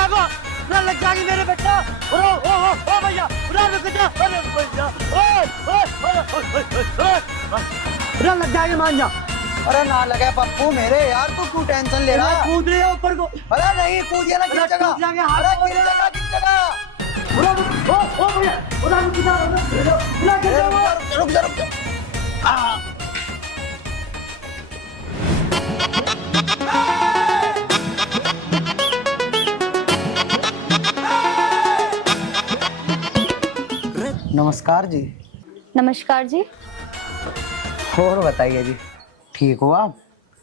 क्या को ना लग जाएगी मेरे बेटा। ओ भैया उड़ा रुक जा। अरे भैया उड़ा लग जाएगी, मान जा। अरे ना लगे पप्पू मेरे यार, तू क्यों टेंशन ले रहा है? कूद रही है ऊपर को। अरे नहीं कूदिए ना, गिर जगह। अरे गिर जगह, गिर जगह। ओ भैया उड़ा रुक जा। रुक जा रुक जा। नमस्कार जी। नमस्कार जी। और बताइए जी, ठीक हो आप?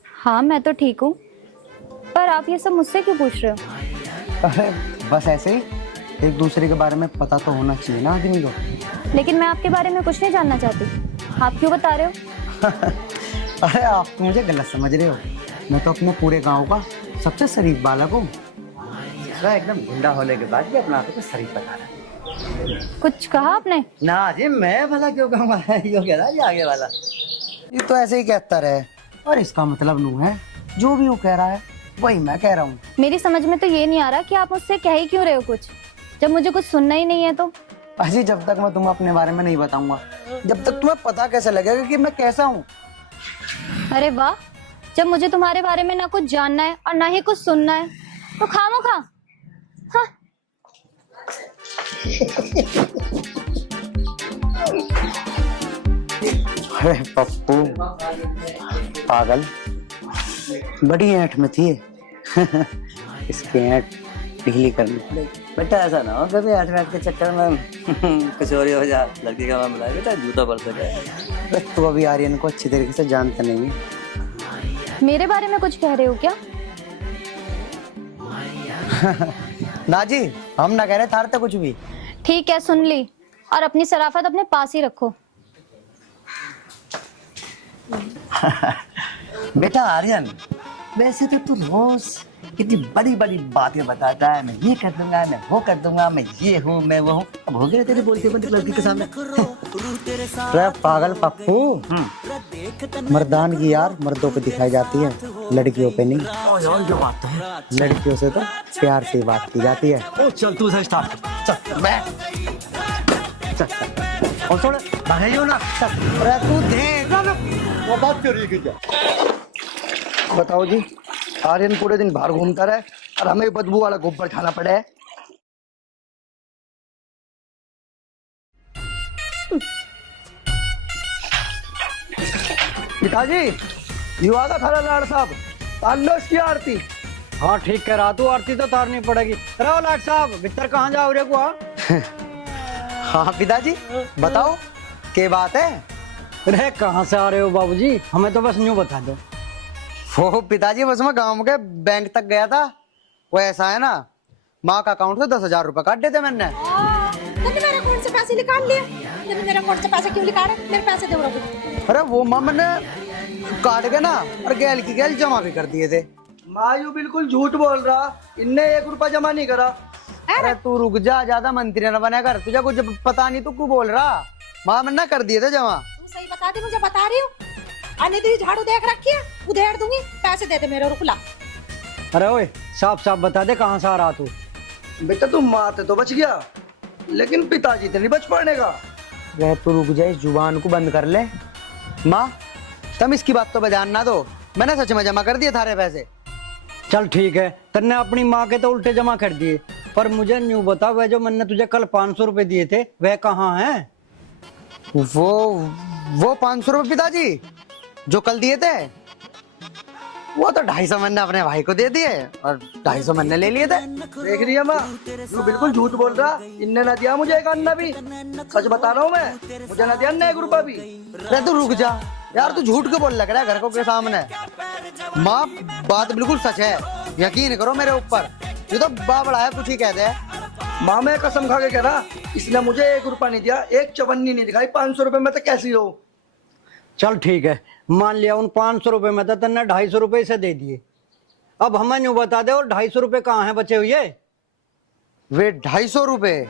हाँ मैं तो ठीक हूँ, पर आप ये सब मुझसे क्यों पूछ रहे हो? अरे बस ऐसे ही, एक दूसरे के बारे में पता तो होना चाहिए ना आदमी को। लेकिन मैं आपके बारे में कुछ नहीं जानना चाहती, आप क्यों बता रहे हो? अरे आप तो मुझे गलत समझ रहे हो, मैं तो अपने पूरे गांव का सबसे शरीफ बालक हूँ। एकदम गुंडा होने के बाद भी अपना आप को शरीफ बता रहा है। कुछ कहा आपने? ना जी, मैं भला क्यों कहूँगा, यो कह रहा है आगे वाला। ये तो ऐसे ही कहता रहे, और इसका मतलब नू है जो भी वो कह रहा है वही मैं कह रहा हूँ। मेरी समझ में तो ये नहीं आ रहा कि आप मुझसे कह ही क्यों रहे हो कुछ, जब मुझे कुछ सुनना ही नहीं है तो। अजी जब तक मैं तुम्हें अपने बारे में नहीं बताऊंगा, जब तक तुम्हें पता कैसे लगेगा कि मैं कैसा हूँ। अरे वाह, जब मुझे तुम्हारे बारे में ना कुछ जानना है और ना ही कुछ सुनना है तो खामोखा। हाँ। अरे पप्पू पागल, बड़ी ऐंठ में थी। इसकी ऐंठ ढीली करनी पड़ेगी। बेटा ऐसा ना हो कभी 8 के चक्कर में कुछ और ही हो जा, लड़की का मामला है बेटा, जूता पड़ सके। तू अभी आर्यन को अच्छी तरीके से जानता नहीं है। मेरे बारे में कुछ कह रहे हो क्या? ना जी, हम ना कह रहे थारते कुछ भी। ठीक है, सुन ली, और अपनी शराफत अपने पास ही रखो। बेटा आर्यन, वैसे तो तू रोज कितनी बड़ी बड़ी बातें बताता है, मैं ये कर दूंगा, मैं वो कर दूंगा, मैं ये हूँ, मैं वो हूँ। अब हो गया तेरे बोलते बोलते लड़की के सामने। अरे पागल पप्पू, मर्दान की यार मर्दों पे दिखाई जाती है, लड़कियों पे नहीं। बात तो है। लड़कियों से तो प्यार से बात की जाती है। ओ चल तू से स्टार्ट कर। चल मैं चल और थोड़ा भाइयों ना चल। अरे तू देख वो बात करिए क्या? बताओ जी, आर्यन पूरे दिन बाहर घूमता रहे और हमें बदबू वाला गोबर खाना पड़े है। पिताजी, युवा का खरा लाड साहब, तार लो इसकी आरती। हाँ ठीक कह रहा तू, आरती तो तारनी पड़ेगी। रहो लाट साहब, भीतर कहाँ जाओ रे को? हाँ पिताजी बताओ, क्या बात है? अरे कहाँ से आ रहे हो बाबूजी, हमें तो बस यूँ बता दो। वो पिताजी बस मैं गांव के बैंक तक गया था। वो ऐसा है ना, माँ का अकाउंट से 10,000 रुपए काट देते मैंने। तो मेरे अकाउंट से पैसे निकाल लिए। तुमने मेरे अकाउंट से पैसे क्यों निकाले? मेरे पैसे दो रखो। अरे वो माँ मैंने काट के ना और गैल की गैल जमा भी कर दिए थे। माँ यू बिल्कुल झूठ बोल रहा, इनने 1 रुपया जमा नहीं करा। अरे तू रुक जा, ज्यादा मंत्री न बना कर, तुझे कुछ पता नहीं, तू क्यों बोल रहा? माँ मैंने कर दिए थे जमा। तू सही बता दे, मुझे बता रही हूँ। आने तो झाड़ू देख रखी है, उधेड़ दूंगी। पैसे दे दे मेरे, रुकला। अरे ओए साफ साफ बता दे कहाँ से आ रहा तू? बेटा तू मारते तो बच गया, लेकिन पिताजी तो नहीं बच पाने का। वह तू रुक जा, इस जुबान को बंद कर ले। माँ तुम इसकी बात तो बजान ना दो, मैंने सच में जमा कर दिए थारे पैसे। चल ठीक है, तन्ने अपनी माँ के तो उल्टे जमा कर दिए, पर मुझे न्यू बता, वह जो मैंने तुझे कल 500 रुपए दिए थे वह कहाँ है? वो 500 रुपए पिताजी जो कल दिए थे, वो तो 250 मैंने अपने भाई को दे दिए और 250 मैंने ले लिए थे। देख रही है माँ, तू बिल्कुल झूठ बोल रहा। इनने ना दिया मुझे 1 अन्ना भी, सच बता रहा हूँ मैं, मुझे ना दिया 1 रुपया भी। अरे तू रुक जा यार, तू झूठ क्यों बोल लग रहा है घर को के सामने? माँ बात बिल्कुल सच है, यकीन करो मेरे ऊपर। ये तो बाबड़ा है, कुछ ही कहते हैं। माँ मैं कसम खा के कह रहा, इसने मुझे 1 रुपया नहीं दिया, 1 चवन्नी नहीं दिखाई। 500 रुपए में तो कैसी हो? चल ठीक है, मान लिया उन 500 रुपए में तो तन्ने 250 रुपए से दे दिए। अब हमें न्यू बता दे, और 250 रुपए कहाँ हैं बचे हुए? वे 250 रुपए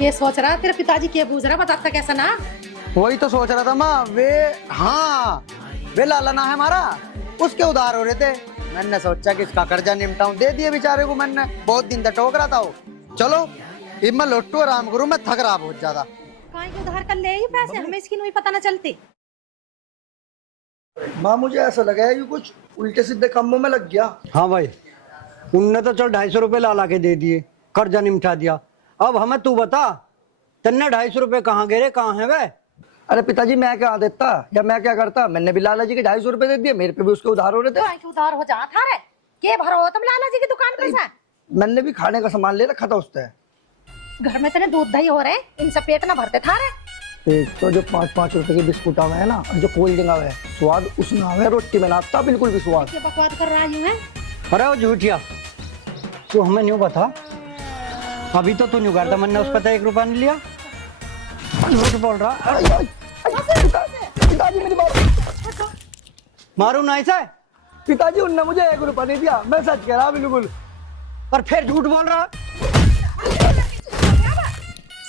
ये सोच रहा तेरे पिताजी क्या बूझ रहा, बताता कैसा ना। वही तो सोच रहा था माँ। वे हाँ, वे लाला ना है हमारा, उसके उधार हो रहे थे, मैंने सोचा कि इसका कर्जा निपटाऊं, दे दिए बेचारे को मैंने। बहुत दिन तक टोक रहा था वो। चलो अब मैं लौटू, आराम करूं, मैं थक रहा बहुत ज्यादा। कहीं के उधार कर ले ही पैसे, हमें इसकी नहीं पता ना चलती। माँ मुझे ऐसा लगा है कि कुछ उल्टे सीधे कामों में लग गया। हाँ भाई, उनने तो चल 250 रुपये ला के दे दिए, कर्जा निपटा दिया। अब हमें तू बता, तन्ने 250 रुपये कहाँ गए रे, कहाँ है वे? अरे पिताजी मैं क्या देता या मैं क्या करता, मैंने भी लाला जी के 250 रुपए दे दिए, मेरे पे भी उसके उधार हो रहे थे। कहीं के उधार हो जा था रे, के भरो तुम लाला जी की दुकान पे से? मैंने भी खाने का सामान ले रखा था उससे। घर में तेने दूध दही हो रहे, इनसे पेट ना भरते था रे। एक तो जो 5-5 रुपए के बिस्कुट आवे है ना, और जो कोल्ड ड्रिंक आवे है, स्वाद उसमें आवे, रोटी में नाश्ता बिल्कुल भी स्वाद। ये बकवास कर रहा है। अरे वो झूठिया, तू हमें न्यू बता, अभी तो तू न्यू करता, मैंने उस पर 1 रुपया नहीं लिया। झूठ बोल रहा। पिताजी मेरी बात, मारू नहीं से? पिताजी उनने मुझे 1 रुपया नहीं दिया, मैं सच कह रहा बिल्कुल। पर फिर झूठ बोल रहा।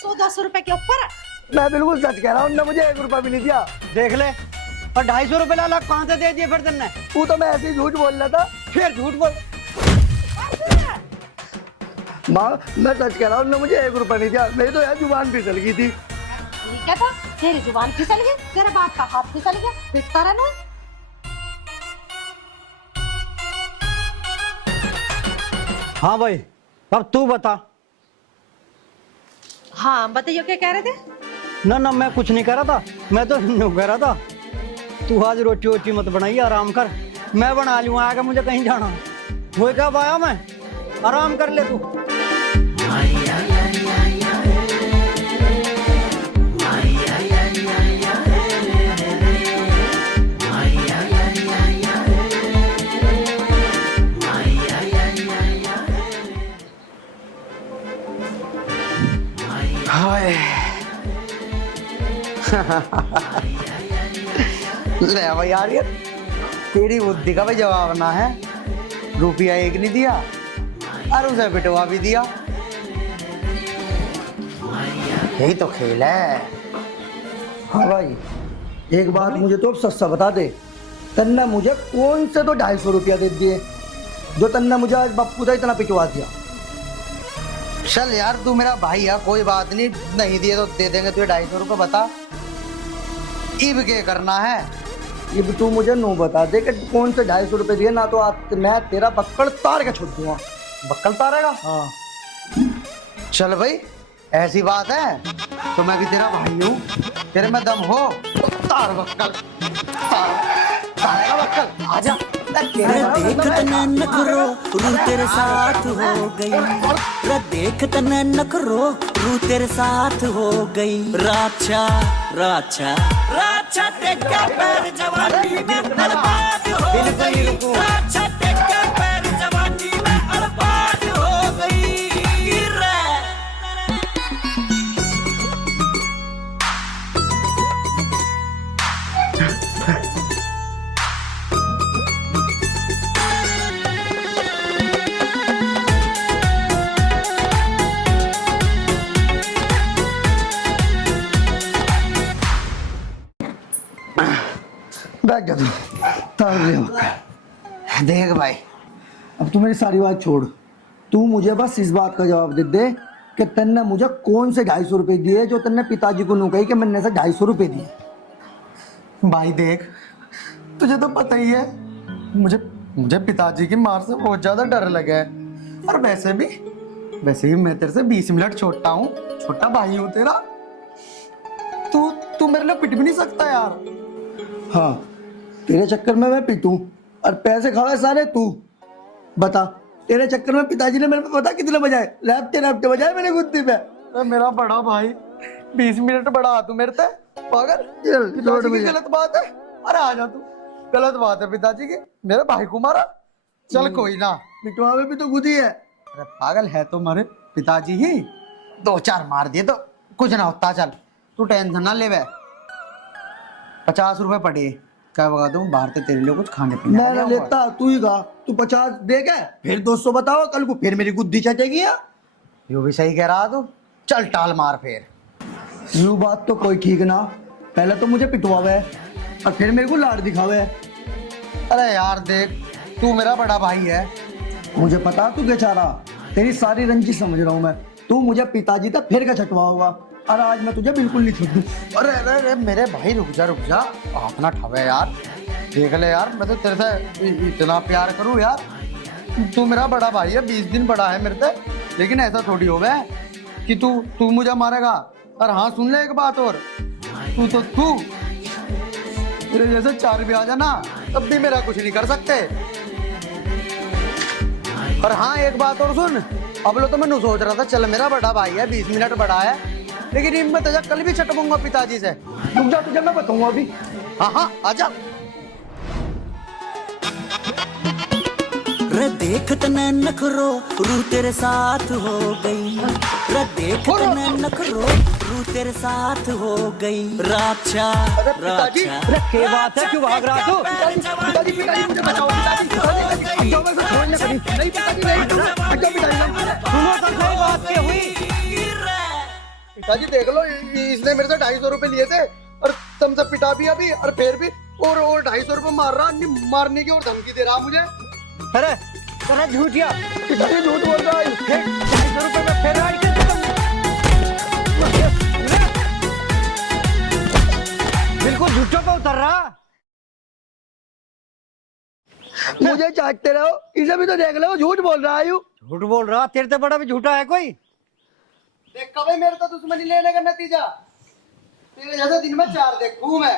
100-200 रुपए के ऊपर। मैं बिल्कुल सच कह रहा हूँ, उनने मुझे 1 रुपया भी नहीं दिया। देख ले, और 250 रुपये ला कहाँ से दे दिए फिर तुमने? तू तो मैं ऐसे ही झूठ बोल रहा था। फिर झूठ बोल। माँ मैं सच कह रहा हूँ, उनने मुझे 1 रुपया नहीं दिया, मेरी तो यार जुबान फिसल गई थी। ठीक है था, तेरी जुबान फिसल गई, तेरे बाप का हाथ फिसल गया, पिटता रहना। हाँ भाई, अब तू बता। हाँ बताइए, क्या कह रहे थे? ना ना, मैं कुछ नहीं कह रहा था, मैं तो न्यू कह रहा था, तू आज रोटी वोटी मत बनाइए, आराम कर, मैं बना लूँगा, आगे मुझे कहीं जाना है। वो कब आया मैं, आराम कर ले तू। ले भाई यार, ये तेरी बुद्धि का भी जवाब ना है। रुपया 1 नहीं दिया और उसे पिटवा भी दिया। यही तो खेल है। हाँ भाई, एक बात मुझे तो अब सच्चा बता दे, तन्ने मुझे कौन से तो 250 रुपया दे दिए जो तन्ने मुझे आज बापू का इतना पिटवा दिया। चल यार, तू मेरा भाई है, कोई बात नहीं, नहीं दिए तो दे देंगे तुझे 250 रुपये। बता इब के करना है? ये भी तू मुझे नो बता दे कि कौन से 250 रुपये दिए, ना तो आज मैं तेरा बक्कड़ तार के छोड़ दूंगा। बक्कल तारेगा? हाँ चल भाई, ऐसी बात है तो मैं भी तेरा भाई हूँ, तेरे में दम हो तो तार बक्कल, तारेगा बक्कल, आजा। देख तने नखरो रू तेरे साथ हो गई, रे देख तने नखरो रू तेरे साथ हो गई। राचा राचा राचा टेका पैर जवानी में बर्बाद हो गई, राचा टेका पैर जवानी में बर्बाद हो गई रे। बैठ जा तू, तार ले बक्कड़। देख भाई, अब तू मेरी सारी बात छोड़, तू मुझे बस इस बात का जवाब दे दे कि तन्ने मुझे कौन से 250 रुपये दिए जो तन्ने पिताजी को नू कही कि मैंने से 250 रुपये दिए। भाई देख, तुझे तो पता ही है, मुझे मुझे पिताजी की मार से बहुत ज्यादा डर लगा है। और वैसे भी मैं तेरे से 20 मिनट छोटा हूँ, छोटा भाई हूँ तेरा। तू मेरे लिए पिट भी नहीं सकता यार। हाँ, तेरे चक्कर में मैं पीटूं और पैसे खावे सारे तू। बता, तेरे चक्कर में पिताजी ने मेरे पे पता कितने बजाए, रैप्टे बजाए मैंने गुद्दी पे। अरे मेरा बड़ा भाई, 20 मिनट बड़ा तू मेरे से पागल। पिताजी की गलत बात है। अरे आ जा तू, गलत बात है पिताजी की, मेरे भाई को मारा। चल कोई ना, पिटवा में भी तो गुदी है। अरे पागल है तो हमारे पिताजी ही, 2-4 मार दिए तो कुछ ना होता। चल तू टेंशन ना ले। 50 रुपए पड़े, क्या बता दूं, बाहर से तेरे लिए कुछ खाने पीने मैं ना लेता, तू ही गा। तू 50 दे गए, फिर 200 बताओ, कल को फिर मेरी गुद्दी चटेगी। यो भी सही कह रहा तू, चल टाल मार फिर। यूं बात तो कोई ठीक ना, पहले तो मुझे पिटवावे और फिर मेरे को लाड़ दिखावे। अरे यार देख, तू मेरा बड़ा भाई है। मुझे पता तू क्या चाह रहा, तेरी सारी रंजिश समझ रहा हूँ मैं। तू मुझे पिताजी तक फिर का छटवा होगा और आज मैं तुझे बिल्कुल नहीं छोड़ूं। अरे अरे अरे मेरे भाई रुक जा हाथ ना ठवे यार। देख ले यार, मैं तो तेरे से इतना प्यार करूँ यार। तू मेरा बड़ा भाई है, 20 दिन बड़ा है मेरे से, लेकिन ऐसा थोड़ी हो गया कि तू मुझे मारेगा। और हाँ सुन ले एक बात और, तू मेरे जैसे 4 भी आ जाना तब भी मेरा कुछ नहीं कर सकते। और हाँ एक बात और सुन, अब लो तो मैं सोच रहा था चल मेरा बड़ा भाई है, 20 मिनट बड़ा है, लेकिन हिम्मत है कल भी चटकूंगा पिताजी से। रुक जा, तुझे मैं बताऊंगा अभी। हाँ आजा। रे देख तने नखरो रू तेरे साथ हो गई, रे देख तने नखरो रू तेरे साथ हो गई। राक्षा राक्षा क्या बात है, क्यों भाग रहा तू? पिताजी मुझे बचाओ, पिताजी हटो, मेरे को छोड़ने कभी नहीं, पिताजी नहीं, हटो पिताजी। सुनो तो सही बात क्या हुई? पिताजी देख लो, इसने मेरे से 250 रुपए लिए थे और तुमसे पिटा भी अभी, और फिर भी और 250 रुपए मार रहा, मारने की और धमकी दे रहा मुझे। अरे झूठिया, पिताजी झूठ बोल रहा है। 250 रुपए में फिर राइड बिल्कुल झूठों पे उतर रहा। मुझे चाटते रहो, इसे भी तो देख लो, झूठ बोल रहा है यू। झूठ बोल रहा, तेरे से बड़ा भी झूठा है कोई? देख कभी मेरे तो दुश्मनी लेने का नतीजा, तेरे जैसे दिन में 4 देखूं मैं।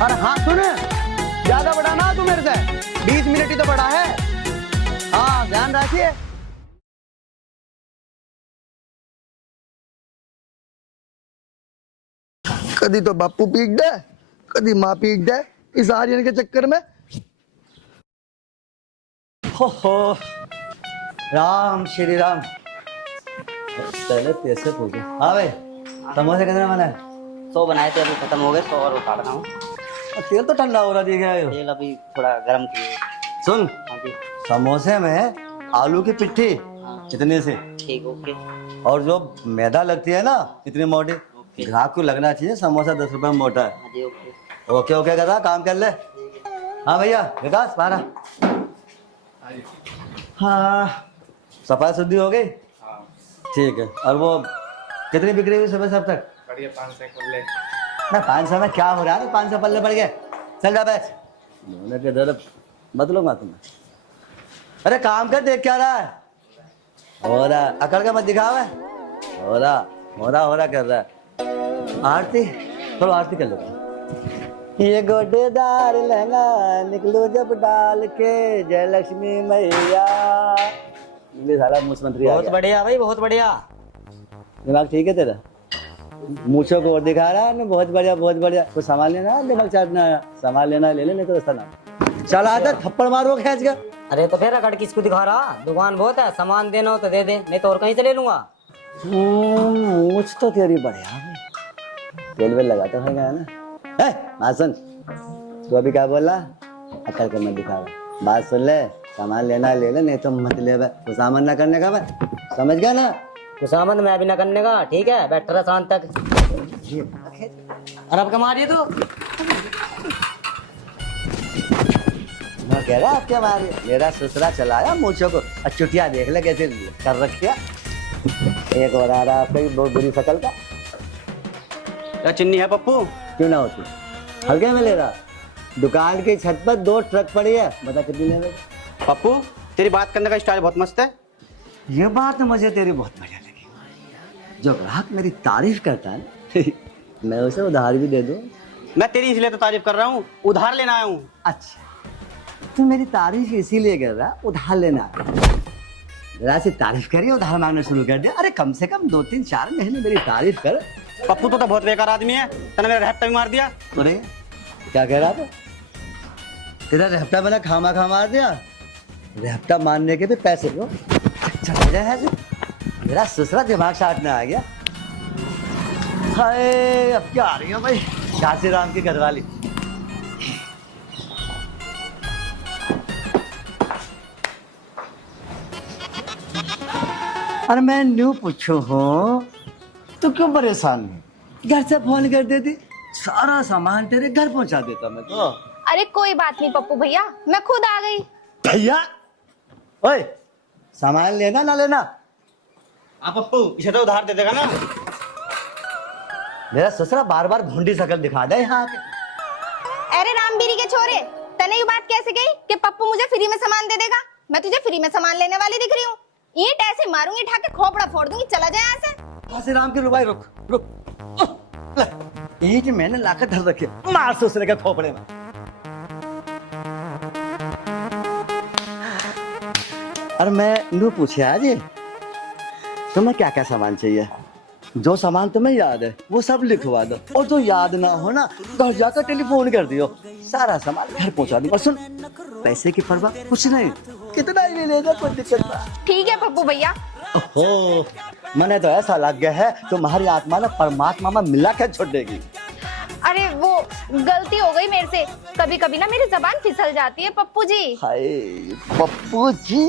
और हाँ सुन, ज्यादा बड़ा ना तू मेरे से, 20 मिनट ही तो बड़ा है। हाँ ध्यान रखिए। कदी तो बापू पीट दे, कदी माँ पीट दे, इस आर्यन के चक्कर में। हो राम श्री राम। पहले पैसे पूछो। हाँ भाई, समोसे कितने बना है? 100 बनाए थे, अभी खत्म हो गए, 100 और उतार रहा हूँ। तेल तो ठंडा हो रहा दिख रहा है। तेल अभी थोड़ा गर्म किए। सुन, हाँ जी, समोसे में आलू की पिट्ठी इतने से, ठीक ओके। और जो मैदा लगती है ना इतनी मोटी, ग्राहक को लगना चाहिए समोसा 10 रुपए में मोटा है। हाँ जी ओके। ओके ओके कर रहा, काम कर ले। हाँ भैया विकास बारा। हाँ सफाई शुद्धि हो गई? ठीक है। और वो कितनी बिक्री हुई सुबह से अब तक? बढ़िया, 500 कर ले। ना 500 में क्या हो रहा है? 500 पल्ले पड़ गए। चल जा बैठ। बदलूंगा तुम्हें। अरे काम कर, देख क्या रहा है? हो रहा अकड़ का मत दिखावे। हो रहा कर रहा है। आरती थोड़ा आरती कर लेता। ये गोटेदार लहंगा निकलो जब डाल के, जय लक्ष्मी मैया। सारा मुख्यमंत्री बहुत बढ़िया भाई, बहुत बढ़िया। दिमाग ठीक है तेरा? मूछों को और दिखा रहा है ना, बहुत बढ़िया बहुत बढ़िया। कुछ सामान लेना है, दिमाग चाटना है, सामान लेना है ले ले, नहीं तो रास्ता ना। चल आता थप्पड़ मारो खींच कर। अरे तो फिर अकड़ किसको दिखा रहा? दुकान बहुत है, सामान देना हो तो दे दे, नहीं तो और कहीं से ले लूंगा। मूछ तो तेरी बढ़िया है, तेल वेल लगाता है ना। मासन तू अभी क्या बोला? अकड़ कर मत दिखा रहा, बात सुन ले। सामान लेना ले ले, नहीं तो मत ले। तो सामान ना करने का मैं समझ गया ना? खुशामद मैं भी ना करने का, ठीक है? बैठ रहा शाम तक। और अब कमा रही है तो मैं कह रहा आपके हमारे मेरा ससुरा चलाया मूछों को, और चुटिया देख ले कैसे कर रखिया। एक और आ रहा आपकी बहुत बुरी शकल का। क्या चिन्नी है पप्पू? क्यों ना होती, हल्के में ले रहा। दुकान की छत पर 2 ट्रक पड़ी है, बता कितनी ले रहे? पप्पू तेरी बात करने का स्टाइल बहुत मस्त है। ये बात मुझे तेरी बहुत बढ़िया लगी। जो ग्राहक मेरी तारीफ करता है मैं उसे उधार भी दे दूं। मैं तेरी इसलिए तो तारीफ कर रहा हूँ, उधार लेना आया हूँ। अच्छा, तू मेरी तारीफ इसीलिए कर रहा, उधार लेना। जरा सी तारीफ करिए, उधार मांगना शुरू कर दिया। अरे कम से कम 2-3-4 महीने मेरी तारीफ कर। पप्पू तो बहुत बेकार आदमी है, तूने मेरा रहता भी मार दिया। अरे क्या कह रहा था? तेरा रहता मैंने खामा खा मार दिया। रहता मारने के भी पैसे लो। चला जाए, मेरा ससुरा दिमाग साटने आ गया। हाय अब क्या आ रही है भाई, झांसी राम की घरवाली। अरे मैं न्यू पूछू हूँ तो क्यों परेशान है? घर से फोन कर देती, सारा सामान तेरे घर पहुंचा देता मैं तो। अरे कोई बात नहीं पप्पू भैया, मैं खुद आ गई। भैया ओए, सामान लेना ना लेना? हाँ पप्पू, इसे तो उधार दे देगा ना? मेरा ससुरा बार बार भूंडी शकल दिखा दे यहाँ आके। अरे रामबीरी के छोरे, तने ये बात कैसे गई कि पप्पू मुझे फ्री में सामान दे देगा? मैं तुझे फ्री में सामान लेने वाली दिख रही हूँ? ईंट ऐसे मारूंगी, उठा के खोपड़ा फोड़ दूंगी, चला जाए यहाँ से। आसे राम की रुबाई, रुक रुक। ईंट मैंने लाकर धर रखी है, मार ससुरे के खोपड़े में। और मैं नू पूछे आज तुम्हें क्या क्या सामान चाहिए? जो सामान तुम्हें याद है वो सब लिखवा दो, और जो याद ना हो ना घर जाकर टेलीफोन कर दियो, सारा सामान घर पहुंचा दूंगा। सुन, पैसे की परवाह कुछ नहीं, कितना ही ले लेगा, कोई दिक्कत नहीं। ठीक है पप्पू भैया। ओहो, मैंने तो ऐसा लग गया है तुम्हारी आत्मा ना परमात्मा में मिला के छोड़ेगी। अरे वो गलती हो गई मेरे से, कभी कभी ना मेरी जबान फिसल जाती है पप्पू जी। हाय पप्पू जी।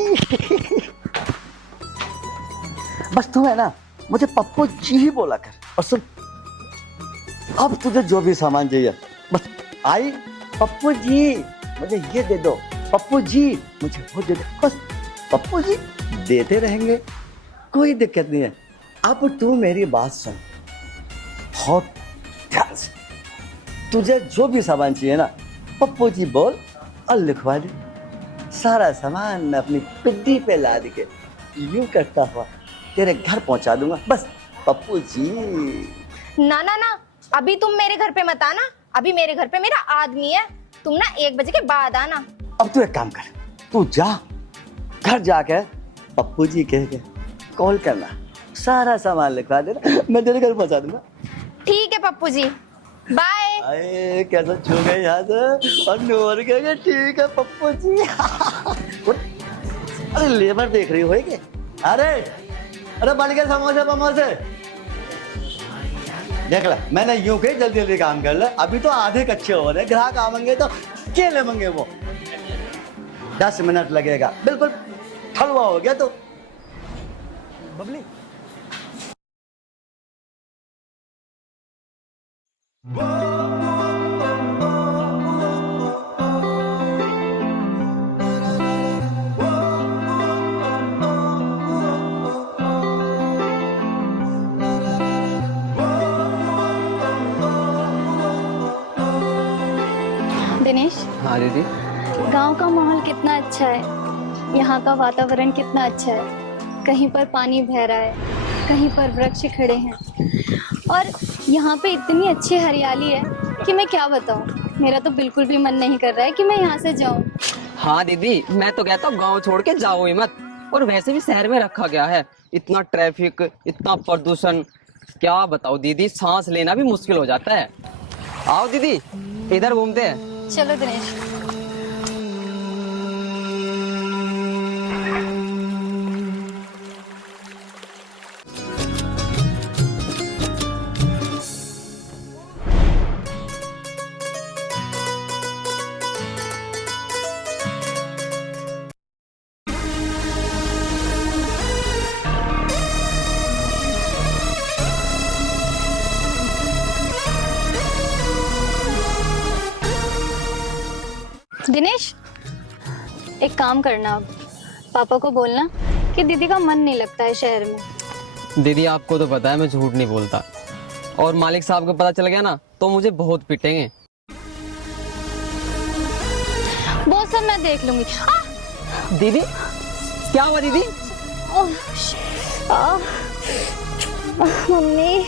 बस तू है ना मुझे पप्पू जी ही बोला कर। और सुन, अब तुझे जो भी सामान चाहिए बस आई, पप्पू जी मुझे ये दे दो, पप्पू जी मुझे वो दे दो, बस पप्पू जी देते रहेंगे, कोई दिक्कत नहीं है। अब तू मेरी बात सुन बहुत ध्यान से, तुझे जो भी सामान चाहिए ना पप्पू जी बोल और लिखवा दे, सारा सामान मैं अपनी पिड्डी पे लाद के यूं करता हुआ तेरे घर पहुंचा दूंगा, बस पप्पू जी। ना ना ना, अभी तुम मेरे घर पे मत आना, अभी मेरे घर पे मेरा आदमी है, तुम ना 1 बजे के बाद आना। अब तू एक काम कर, तू जा घर जाके पप्पू जी कह के कॉल करना, सारा सामान लिखवा देना, मैं तेरे घर पहुंचा दूंगा। ठीक है पप्पू जी, बाय। अरे कैसा छू गए यहाँ से, और नूर के ठीक है पप्पू जी। अरे लेबर देख रही हो क्या? अरे बन गए समोसे बमोसे, देख ला मैंने यूं कही जल्दी जल्दी काम कर ले, अभी तो आधे कच्चे हो रहे, ग्राहक आवेंगे तो क्या लेंगे वो, 10 मिनट लगेगा, बिल्कुल हलवा हो गया। तो बबली दिनेश, हाँ दीदी। गांव का माहौल कितना अच्छा है, यहाँ का वातावरण कितना अच्छा है, कहीं पर पानी बह रहा है, कहीं पर वृक्ष खड़े हैं, और यहाँ पे इतनी अच्छी हरियाली है कि मैं क्या बताऊँ, मेरा तो बिल्कुल भी मन नहीं कर रहा है कि मैं यहाँ से जाऊँ। हाँ दीदी, मैं तो कहता हूँ गाँव छोड़ के जाओ ही मत, और वैसे भी शहर में रखा गया है, इतना ट्रैफिक, इतना प्रदूषण, क्या बताओ दीदी, सांस लेना भी मुश्किल हो जाता है। आओ दीदी इधर घूमते हैं। चलो दिनेश। दिनेश, एक काम करना, अब पापा को बोलना कि दीदी का मन नहीं लगता है शहर में। दीदी आपको तो पता है मैं झूठ नहीं बोलता, और मालिक साहब को पता चल गया ना तो मुझे बहुत पीटेंगे। वो सब मैं देख लूंगी। दीदी क्या हुआ दीदी? मम्मी,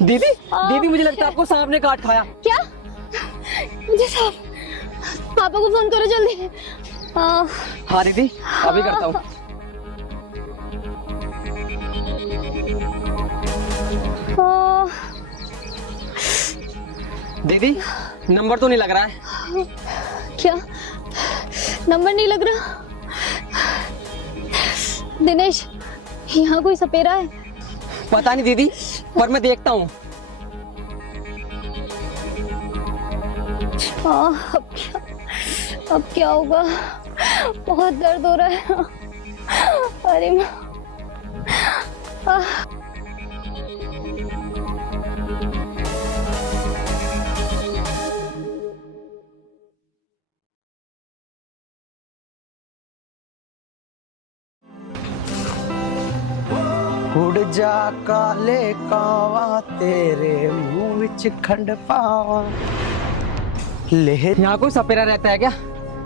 दीदी दीदी मुझे लगता है आपको सांप ने काट खाया। क्या? मुझे सांप? पापा को फोन करो जल्दी। हाँ दीदी अभी करता हूँ। दीदी नंबर तो नहीं लग रहा है। क्या नंबर नहीं लग रहा? दिनेश, यहाँ कोई सपेरा है? पता नहीं दीदी, पर मैं देखता हूँ। अब क्या होगा? बहुत दर्द हो रहा है। अरे माँ। उड़ जा काले कावा तेरे मुंह विच खंड पावा ले। यहाँ कोई सपेरा रहता है क्या?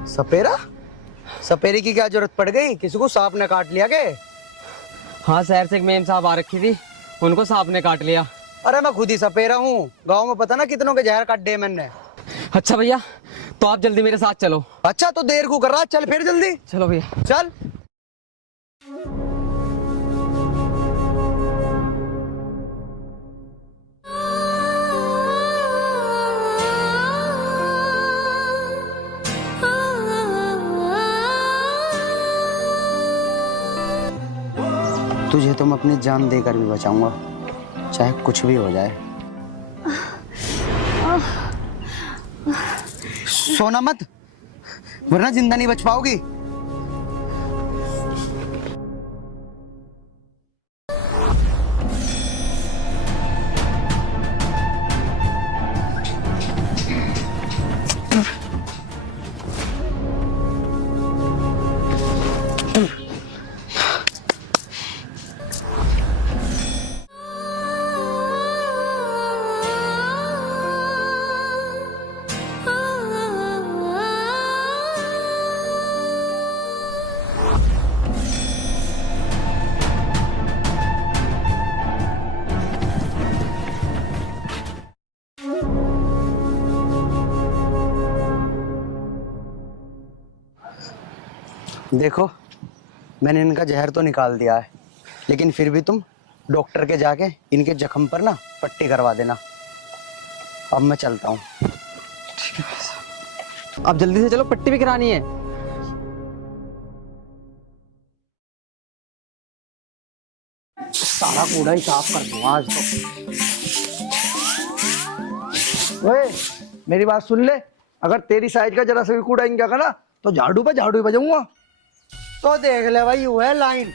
सपेरा? सपेरे की क्या जरूरत पड़ गई? किसी को सांप ने काट लिया के? हाँ, शहर से एक मेम साहब आ रखी थी, उनको सांप ने काट लिया। अरे मैं खुद ही सपेरा हूँ, गांव में पता ना कितनों के जहर काट दिए मैंने। अच्छा भैया, तो आप जल्दी मेरे साथ चलो। अच्छा तो देर को कर रहा, चल फिर जल्दी। चलो भैया। चल। तुझे तो मैं अपनी जान देकर भी बचाऊंगा, चाहे कुछ भी हो जाए। सोना मत, वरना जिंदा नहीं बच पाओगी। देखो, मैंने इनका जहर तो निकाल दिया है, लेकिन फिर भी तुम डॉक्टर के जाके इनके जख्म पर ना पट्टी करवा देना। अब मैं चलता हूँ। अब जल्दी से चलो, पट्टी भी करानी है। सारा कूड़ा ही साफ कर दूंगा आज तो। ओए, मेरी बात सुन ले, अगर तेरी साइज का जरा सा भी कूड़ा इंगा का ना तो झाड़ू पे झाड़ू ही बजाऊंगा। तो देख ले भाई, वो है लाइन।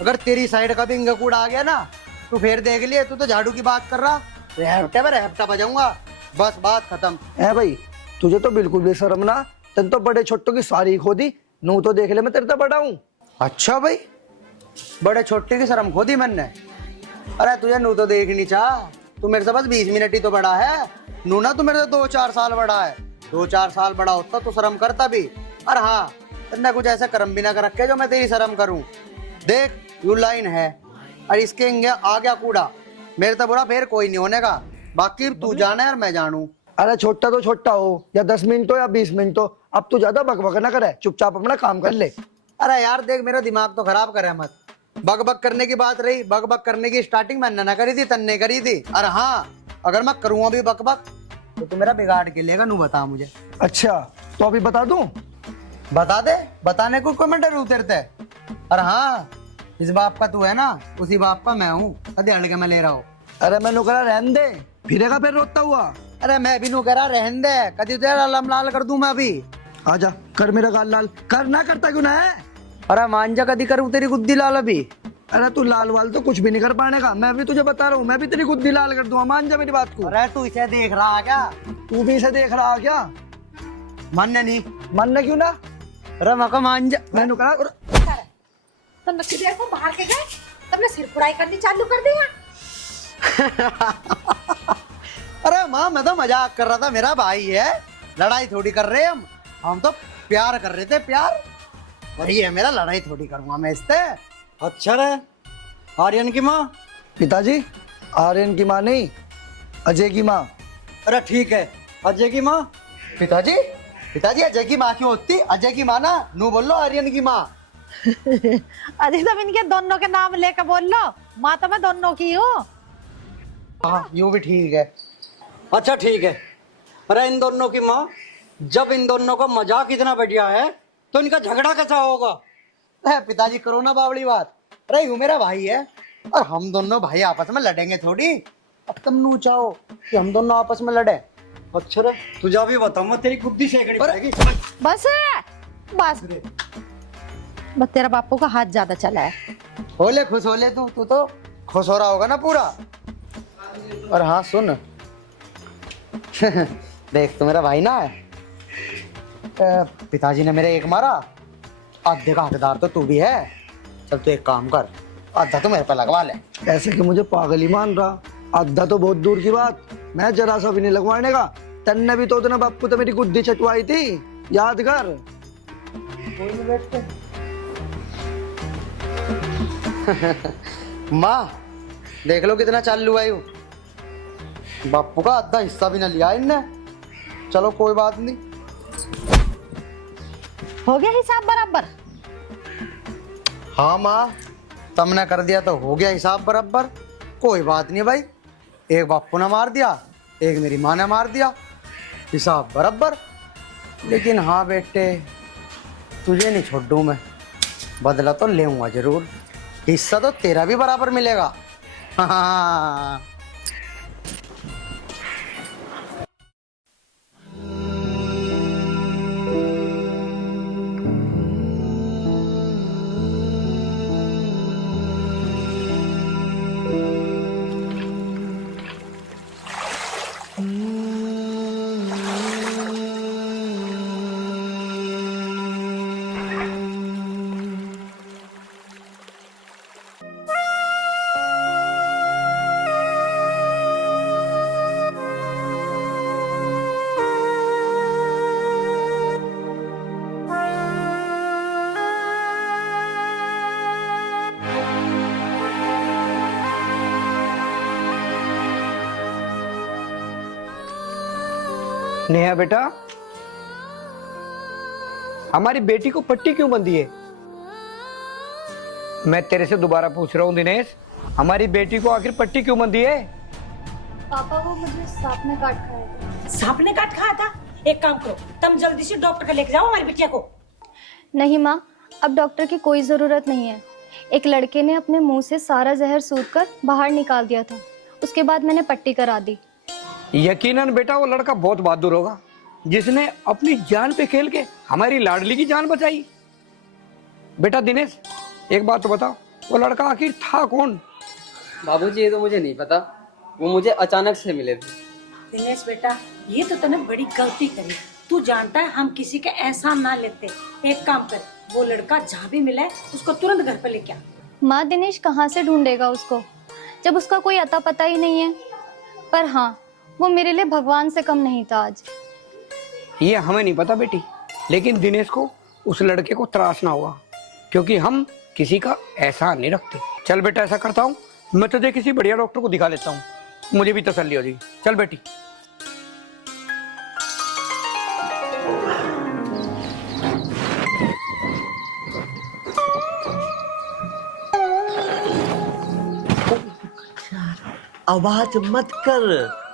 अगर तेरी साइड का भी इंगा कूड़ा आ गया ना तो फिर देख लिए, तू तो झाड़ू की बात कर रहा, रेहपटे पे रेहपटा बजाऊंगा। बस बात खत्म है भाई। तुझे तो बिल्कुल भी शर्म ना, तेन तो बड़े छोटों की सारी खोदी। नू तो देख ले, मैं तेरे तो बड़ा हूँ। अच्छा भाई, बड़े छोटे की शर्म खोदी मैंने। अरे तुझे नू तो देखनी चाह, तू मेरे से बस 20 मिनट ही तो बड़ा है। नू ना तू मेरे से 2-4 साल बड़ा है। 2-4 साल बड़ा होता तो शर्म करता भी। और हाँ, तेने कुछ ऐसे कर्म भी ना कर रखे जो मैं तेरी शर्म करूं। देख, यू लाइन है और इसके इंगे आ गया कूड़ा, मेरे तो बुरा फिर कोई नहीं होने का। बाकी तू जाने और मैं जानू। अरे छोटा तो छोटा हो, या 10 मिनट हो या 20 मिनट हो, अब तू ज्यादा बकबक ना करे, चुपचाप अपना काम कर ले। अरे यार देख, मेरा दिमाग तो खराब करे मत। बकबक करने की बात रही, बकबक करने की स्टार्टिंग मैंने ना करी थी, तन्ने करी थी। और हाँ, अगर मैं करूँगा भी बकबक तो तू मेरा बिगाड़ के लेगा। नू बता मुझे। अच्छा तो अभी बता दूं? बता दे, बताने को कोई मैं डर उतरता है। और हाँ, इस बाप का तू है ना, उसी बाप का मैं हूँ। ध्यान के मैं ले रहा हूँ। अरे मैं नुकरा रहन दे, फिरेगा फिर रोता हुआ। अरे मैं भी नुकरा रहन दे, कभी तेरा लम लाल कर दूं मैं अभी। आजा, कर मेरा गाल लाल, कर ना करता क्यों ना है? अरे मान जा, कभी करूँ तेरी गुद्दी लाल अभी। अरे तू लाल वाल तो कुछ भी नहीं कर पाने का, मैं भी तुझे बता रहा हूँ, मैं भी तेरी गुद्दी लाल कर दूंगा। मान जा मेरी बात को। अरे तू इसे देख रहा क्या? तू भी इसे देख रहा क्या? मानने नहीं, मानने क्यों ना? अरे मका मान जा, मैं नुकरा। तो नक्की देर को बाहर के गए, तुमने सिर पुड़ाई करनी चालू कर दिया। अरे माँ, मैं तो मजाक कर रहा था, मेरा भाई है, लड़ाई थोड़ी कर रहे हम तो प्यार कर रहे थे, प्यार। वही है मेरा, लड़ाई थोड़ी करूंगा मैं इससे। अच्छा रे, आर्यन की माँ? पिताजी, आर्यन की माँ नहीं, अजय की माँ। अरे ठीक है, अजय की माँ। पिताजी, पिताजी अजय की माँ क्यों होती? अजय की माँ ना, नू बोल लो आर्यन की माँ। अरे सब इनके दोनों के नाम लेकर बोल लो, माँ तो मैं दोनों की हूँ। हाँ, यूँ भी ठीक है। अच्छा ठीक है। अरे इन दोनों की माँ, जब इन दोनों का मजाक इतना बढ़िया है तो इनका झगड़ा कैसा होगा? पिताजी करो ना बावड़ी बात। अरे यूँ मेरा भाई है और हम दोनों भाई आपस में लड़ेंगे थोड़ी। अब तुम नू चाहो कि हम दोनों आपस में लड़े? अच्छा रे, तुझे अभी बताऊँ मैं, तेरी गुद्दी सेकनी पड़ेगी। बस बस बस तेरा बापू का हाथ ज्यादा चला है। होले खुश होले तू तो खुश हो रहा होगा ना पूरा। और हाँ सुन देख तो मेरा भाई ना है, पिताजी ने मेरे एक मारा, आधे का हकदार तो तू भी है। चल तू एक काम कर, आधा तो मेरे पे लगवा ले। ऐसे कि मुझे पागल ही मान रहा, आधा तो बहुत दूर की बात, मैं जरा सा भी नहीं लगवाने का। तन्ने भी तो उतना बापू तो मेरी गुद्दी चटवाई थी, याद कर। माँ देख लो कितना चालू है यू, बापू का आधा हिस्सा भी ना लिया इनने। चलो कोई बात नहीं, हो गया हिसाब बराबर। हाँ माँ तुमने कर दिया तो हो गया हिसाब बराबर। कोई बात नहीं भाई, एक बापू ने मार दिया, एक मेरी माँ ने मार दिया, हिसाब बराबर। लेकिन हाँ बेटे तुझे नहीं छोड़ दूँ मैं, बदला तो लेऊंगा जरूर, हिस्सा तो तेरा भी बराबर मिलेगा। हाँ नेहा बेटा, हमारी बेटी को पट्टी क्यों बंधी है? मैं तेरे से दोबारा पूछ रहा हूँ दिनेश, हमारी बेटी को आखिर पट्टी क्यों बंधी है? पापा वो मुझे सांप ने काट खाया था। सांप ने काट खाया था? एक काम करो, तुम जल्दी से डॉक्टर के लेके जाओ हमारी बिटिया को। नहीं माँ, अब डॉक्टर की कोई जरूरत नहीं है। एक लड़के ने अपने मुंह से सारा जहर सूंघ कर बाहर निकाल दिया था, उसके बाद मैंने पट्टी करा दी। यकीनन बेटा वो लड़का बहुत बहादुर होगा, जिसने अपनी जान पे खेल के हमारी लाडली की जान बचाई। बेटा दिनेश एक बात तो बताओ, वो लड़का आखिर था कौन? बाबूजी ये तो मुझे नहीं पता, वो मुझे अचानक से मिले थे। दिनेश बेटा ये तो तूने बड़ी गलती करी। तू जानता है हम किसी के एहसान ना लेते। एक काम कर, वो लड़का जहाँ भी मिला है उसको तुरंत घर पे लेके आ। माँ दिनेश कहाँ से ढूंढेगा उसको, जब उसका कोई अता पता ही नहीं है। पर हाँ, वो मेरे लिए भगवान से कम नहीं था आज। ये हमें नहीं पता बेटी, लेकिन दिनेश को उस लड़के को तराशना होगा, क्योंकि हम किसी का एहसान नहीं रखते। चल बेटा ऐसा करता हूँ, मैं तुझे किसी बढ़िया डॉक्टर को दिखा लेता हूँ, मुझे भी तसल्ली हो जाएगी। चल बेटी। आवाज मत कर।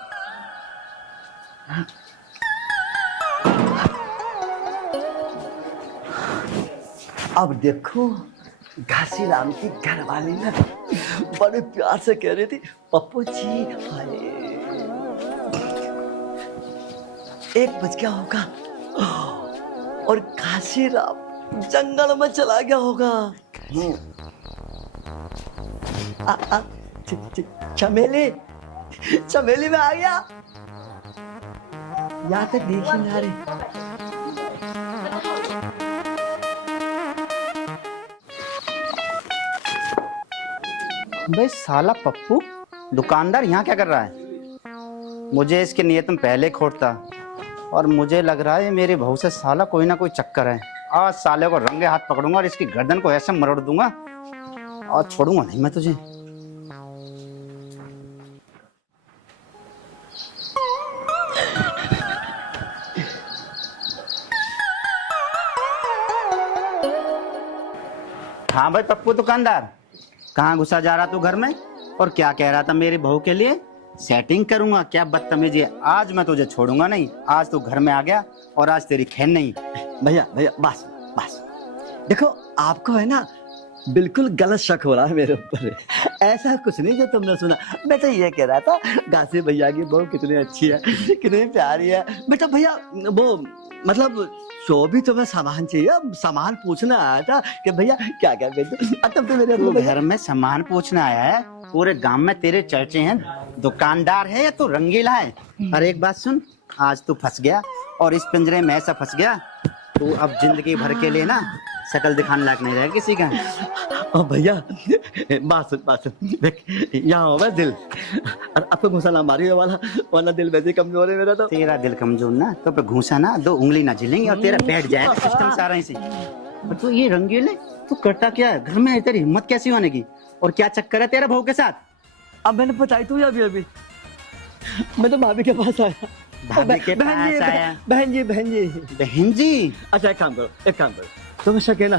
अब देखो घासी राम की घरवाली ना बड़े प्यार से कह रही थी पप्पू जी हाय। 1 बज गया होगा और घासी राम जंगल में चला गया होगा। चमेली चमेली में आ गया, यहाँ तक देखी ना रे। भाई साला पप्पू दुकानदार यहाँ क्या कर रहा है? मुझे इसकी नीयत में पहले खोटता, और मुझे लग रहा है मेरे बहू से साला कोई ना कोई चक्कर है। आज साले को रंगे हाथ पकड़ूंगा और इसकी गर्दन को ऐसे मरोड़ दूंगा और छोड़ूंगा नहीं मैं तुझे। हाँ भाई पप्पू दुकानदार, कहाँ घुसा जा रहा तू घर में और क्या कह रहा था मेरी बहू के लिए? सेटिंग करूंगा? क्या बदतमीजी है, आज मैं तुझे छोड़ूंगा नहीं। आज तू घर में आ गया और आज तेरी खैर नहीं। भैया भैया बस बस, देखो आपको है ना बिल्कुल गलत शक हो रहा है मेरे ऊपर। ऐसा कुछ नहीं जो तुमने सुना। मैं तो ये कह रहा था गासी भैया की बहू कितनी अच्छी है, कितनी प्यारी है। बेटा भैया वो मतलब जो भी तुम्हें सामान चाहिए, सामान पूछना आया था कि भैया क्या क्या बेटे। तुम तो मेरे तू घर में सामान पूछना आया है? पूरे गांव में तेरे चर्चे हैं, दुकानदार है या तू रंगीला है? और एक बात सुन, आज तू फंस गया और इस पिंजरे में ऐसा फंस गया, तू अब जिंदगी भर के लिए ना शकल दिखाने लायक नहीं रहेगा किसी का। ओ भैया बात सुन देख, यहाँ हो मैं दिल और आपको घुसा ना मारी वाला, वरना दिल वैसे कमजोर है मेरा। तो तेरा दिल कमजोर ना, तो पे घूसा ना 2 उंगली ना झिलेंगे और तेरा बैठ जाएगा सिस्टम सारा इसी। और तू ये रंगीले तू करता क्या है घर में? तेरी हिम्मत कैसी होने की? और क्या चक्कर है तेरा बहू के साथ? अब मैंने बताई तू अभी मैं तो भाभी के पास आया। भाभी के पास आया? बहन जी बहन जी? अच्छा एक काम करो तुम शक है ना,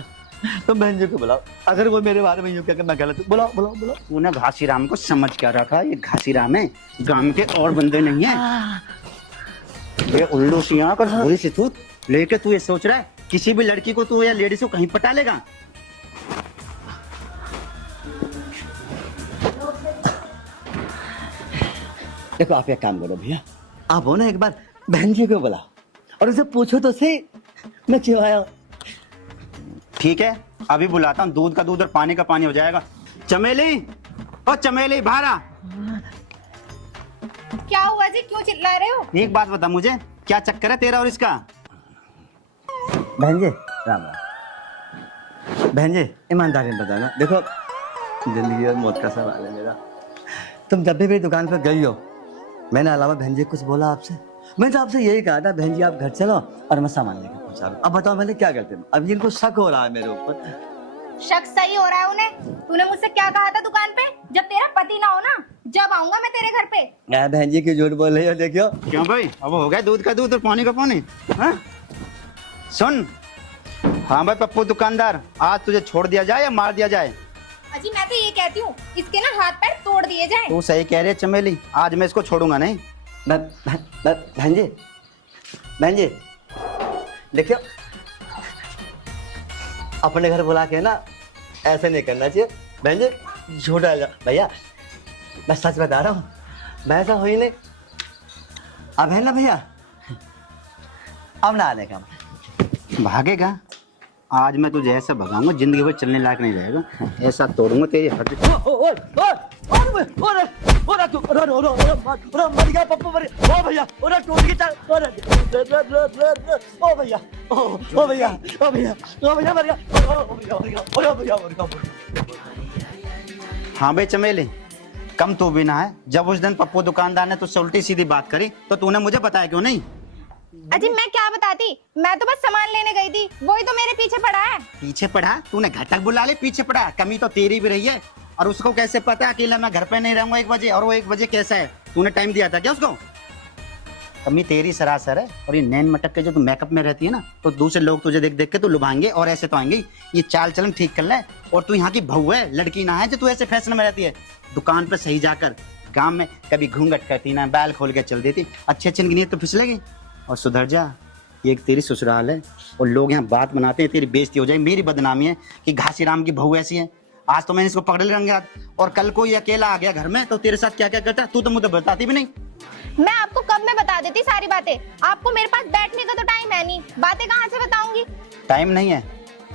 तुम बहन जी को बुलाओ। अगर वो मेरे बारे में यूं क्या मैं गलत, बुलाओ। तूने घासीराम को समझ क्या रखा? ये घासीराम है, गांव के और बंदे नहीं है। ये उल्लू सियाह कर बुरी सी तू लेके तू ये सोच रहा है किसी भी लड़की को तू या लेडीज को कहीं पटा लेगा? देखो आप एक काम करो भैया, आप हो ना एक बार बहन जी को बुलाओ और उसे पूछो तो सही मैं क्यों आया। ठीक है, अभी बुलाता हूँ। दूध का दूध और पानी का पानी हो जाएगा। चमेली, ओ चमेली बाहर आ। क्या हुआ जी, क्यों चिल्ला रहे हो? एक बात बता मुझे, क्या चक्कर है तेरा और इसका? बहन जी राम राम। बहन जी ईमानदारी में बताना, देखो जिंदगी और मौत का सवाल है मेरा। तुम जब भी मेरी दुकान पर गई हो, मैंने अलावा बहन जी कुछ बोला आपसे? मैं तो आपसे यही कहा था बहन जी आप घर चलो और मैं सामान लेकर पहुंचा दूं। अब बताओ मैंने क्या करते हैं? अब इनको शक हो रहा है मेरे ऊपर। शक सही हो रहा है उन्हें। तूने मुझसे क्या कहा था दुकान पे? जब तेरा पति ना हो ना, जब आऊंगा मैं तेरे घर पे। मैं बहन जी की झूठ बोल रही हो, देखियो। क्यों भाई, अब हो गया दूध का दूध और पानी का पानी? हाँ? सुन, हाँ भाई पप्पू दुकानदार, आज तुझे छोड़ दिया जाए या मार दिया जाए? अजी मैं तो ये कहती हूँ इसके ना हाथ पैर तोड़ दिए जाए। तू सही कह रही है चमेली, आज मैं इसको छोड़ूंगा नहीं। बहन जी देखियो, अपने घर बुला के ना ऐसे नहीं करना चाहिए बहन जी, झूठा जा भैया, मैं सच बता रहा हूँ, मैं ऐसा हो ही नहीं। अब है ना भैया, अब ना आने का। भागेगा? आज मैं तुझे ऐसा भगाऊंगा जिंदगी भर चलने लायक नहीं रहेगा। ऐसा तोड़ूंगा तेरी हड्डी। मर गया पप्पू, मर गया। ओ भैया, ओ टूट गया। ओ भैया, ओ भैया, ओ भैया, ओ भैया मर गया। ओ भैया। हाँ भाई चमेली, कम तू भी ना है। जब उस दिन पप्पू दुकानदार ने तुझसे उल्टी सीधी बात करी तो तूने मुझे बताया क्यों नहीं? अजी मैं क्या बताती, मैं तो बस सामान लेने गई थी, वही तो मेरे पीछे पड़ा है। पीछे पड़ा? तूने घटक बुला ले पीछे पड़ा? कमी तो तेरी भी रही है। और उसको कैसे पता है अकेला मैं घर पे नहीं रहूंगा 1 बजे, और वो 1 बजे कैसा है? तूने टाइम दिया था क्या उसको? कमी तेरी सरासर है। और ये नैन मटक के जो तू मेकअप में रहती है ना, तो दूसरे लोग तुझे देख देख के तो लुभाएंगे और ऐसे तो आएंगे। ये चाल चलन ठीक कर ले। और तू यहाँ की बहू है, लड़की ना है जो तू ऐसे फैशन में रहती है। दुकान पे सही जाकर, गाँव में कभी घूंघट करती ना, बैल खोल के चल देती। अच्छे अच्छे नीयत तो फिसलेगी। और सुधर जा, ये एक तेरी ससुराल है और लोग यहाँ बात बनाते हैं, तेरी बेइज्जती हो जाए। मेरी बदनामी है कि घासीराम की बहू ऐसी है। आज तो मैंने इसको पकड़ ले रंगे हाथ, और कल को ये अकेला आ गया घर में तो तेरे साथ क्या क्या करता तू तो मुझे बताती भी नहीं। मैं आपको कब में बता देती सारी बातें, आपको मेरे पास बैठने का तो टाइम है नहीं, बातें कहाँ से बताऊंगी? टाइम नहीं है?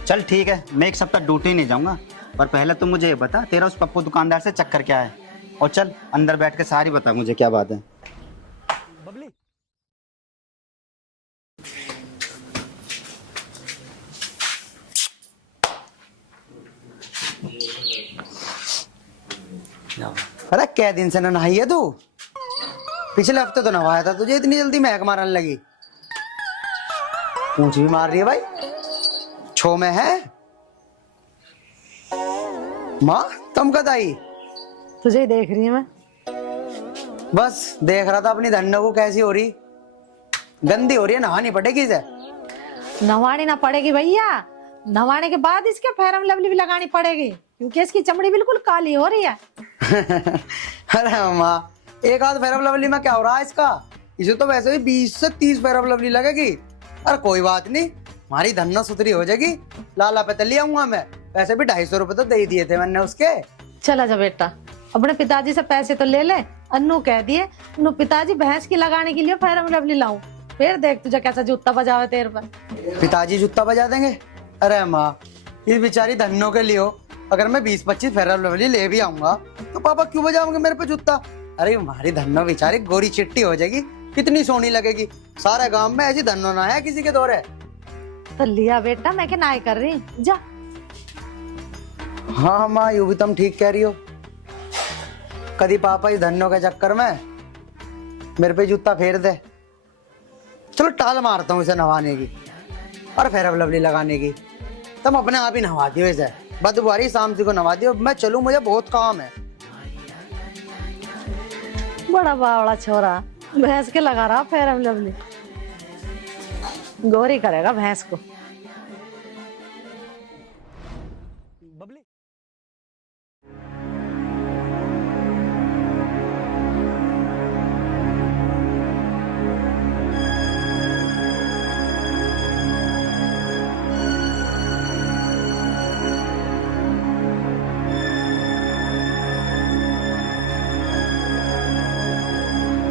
चल ठीक है, मैं 1 सप्ताह ड्यूटी नहीं जाऊंगा, पर पहले तुम मुझे ये बता तेरा उस पप्पू दुकानदार से चक्कर क्या है। और चल अंदर बैठ के सारी बता मुझे क्या बात है। अरे क्या दिन से न नहाई है तू? पिछले हफ्ते तो नहाया था तुझे, इतनी जल्दी महक मारने लगी। पूंछ भी मार रही है भाई, छो में है। माँ तुम कद आई? तुझे देख रही है मैं। बस देख रहा था अपनी धन्नो को कैसी हो रही, गंदी हो रही है, नहानी पड़ेगी इसे। नवानी ना पड़ेगी भैया, नवाने के बाद इसके फेरम लवली भी लगानी पड़ेगी, क्योंकि इसकी चमड़ी बिल्कुल काली हो रही है। अरे माँ, एक आध फेरम लवली में क्या हो रहा है इसका? इसे तो वैसे भी 20 से 30 फेरम लवली लगेगी। अरे कोई बात नहीं, हमारी धन्नो सुथरी हो जाएगी, लाला पे तली आऊंगा मैं। वैसे भी 250 रुपए तो दे ही दिए थे मैंने उसके। चला जा बेटा, अपने पिताजी से पैसे तो ले ले। अन्नू कह दिए अन्नू पिताजी भैंस की लगाने के लिए फेयर लवली लाऊं, फिर देख तुझे कैसा जूता बजावे तेरे पर। पिताजी जूता बजा देंगे? अरे माँ, इस बेचारी धन्नो के लिए हो, अगर मैं 20-25 फेयर लवली ले भी आऊंगा तो पापा क्यों बजाओगे मेरे पे जूता? अरे हमारी धन्नो बेचारी गोरी चिट्टी हो जाएगी, कितनी सोनी लगेगी। सारे गांव में ऐसी धन्नो ना है किसी के दौरे। तो लिया बेटा, मैं क्या नाई कर रही, जा। हाँ माँ, यूं भी तुम ठीक कह रही हो। कभी पापा इस धन्नो के चक्कर में मेरे पे जूता फेर दे। चलो टाल मारता हूँ इसे नहवाने की और फेयर लवली लगाने की। तुम अपने आप ही नहवा दियो इसे, बदबुआरी शाम को नहवा दियो। मैं चलूँ, मुझे बहुत काम है। बड़ा बावड़ा छोरा, भैंस के लगा रहा फेयर लवली, गोरी करेगा भैंस को।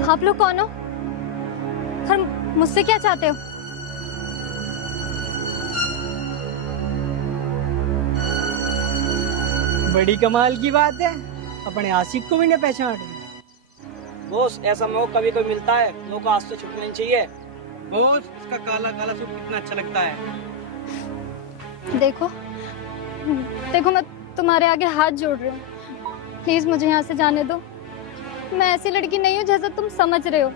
आप लोग कौन हो और मुझसे क्या चाहते हो? बड़ी कमाल की बात है, अपने आशिक को भी नहीं पहचान रही। बॉस, ऐसा मौका कभी कभी मिलता है, मौका आज तो छूटना नहीं चाहिए। बॉस, इसका काला काला सूट कितना अच्छा लगता है। देखो देखो, मैं तुम्हारे आगे हाथ जोड़ रही हूँ, प्लीज मुझे यहाँ से जाने दो। मैं ऐसी लड़की नहीं हूँ जैसा तुम समझ रहे हो।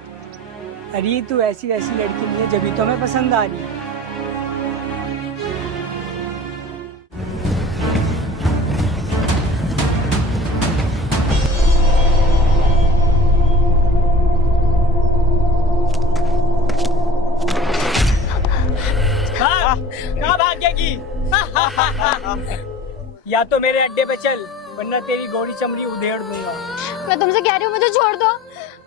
अरे तू ऐसी वैसी लड़की नहीं है, जब तो हमें पसंद आ रही है। कहाँ भागेगी? या तो मेरे अड्डे पे चल, वरना तेरी गोरी चमड़ी उधेड़ दूंगा। मैं तुमसे कह रही हूँ, मुझे छोड़ दो।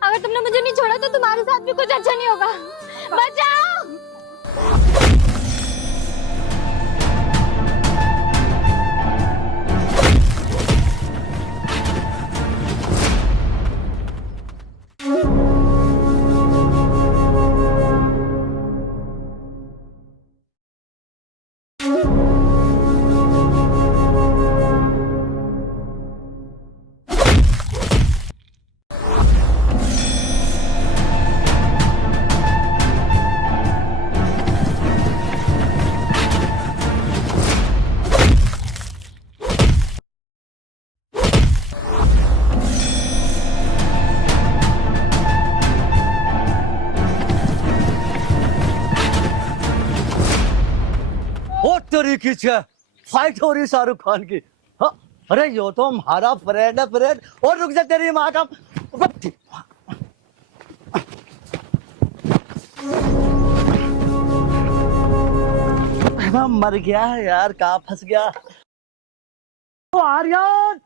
अगर तुमने मुझे नहीं छोड़ा तो तुम्हारे साथ भी कुछ अच्छा नहीं होगा। बचाओ! तरीके से फाइट हो रही शाहरुख खान की। हाँ, अरे यो तो हमारा फ्रेंड है, फ्रेंड। और रुक जा, तेरी माँ का मैं मर गया यार, कहाँ फंस गया। तो आर्यन,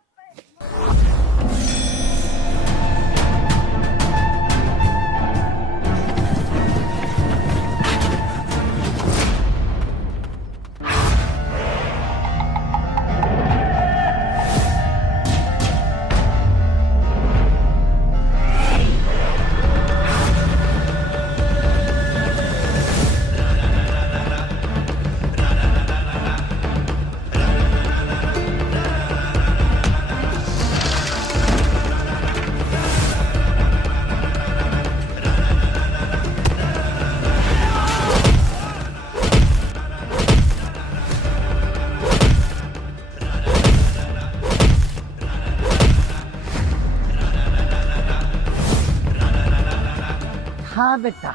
हाँ बेटा,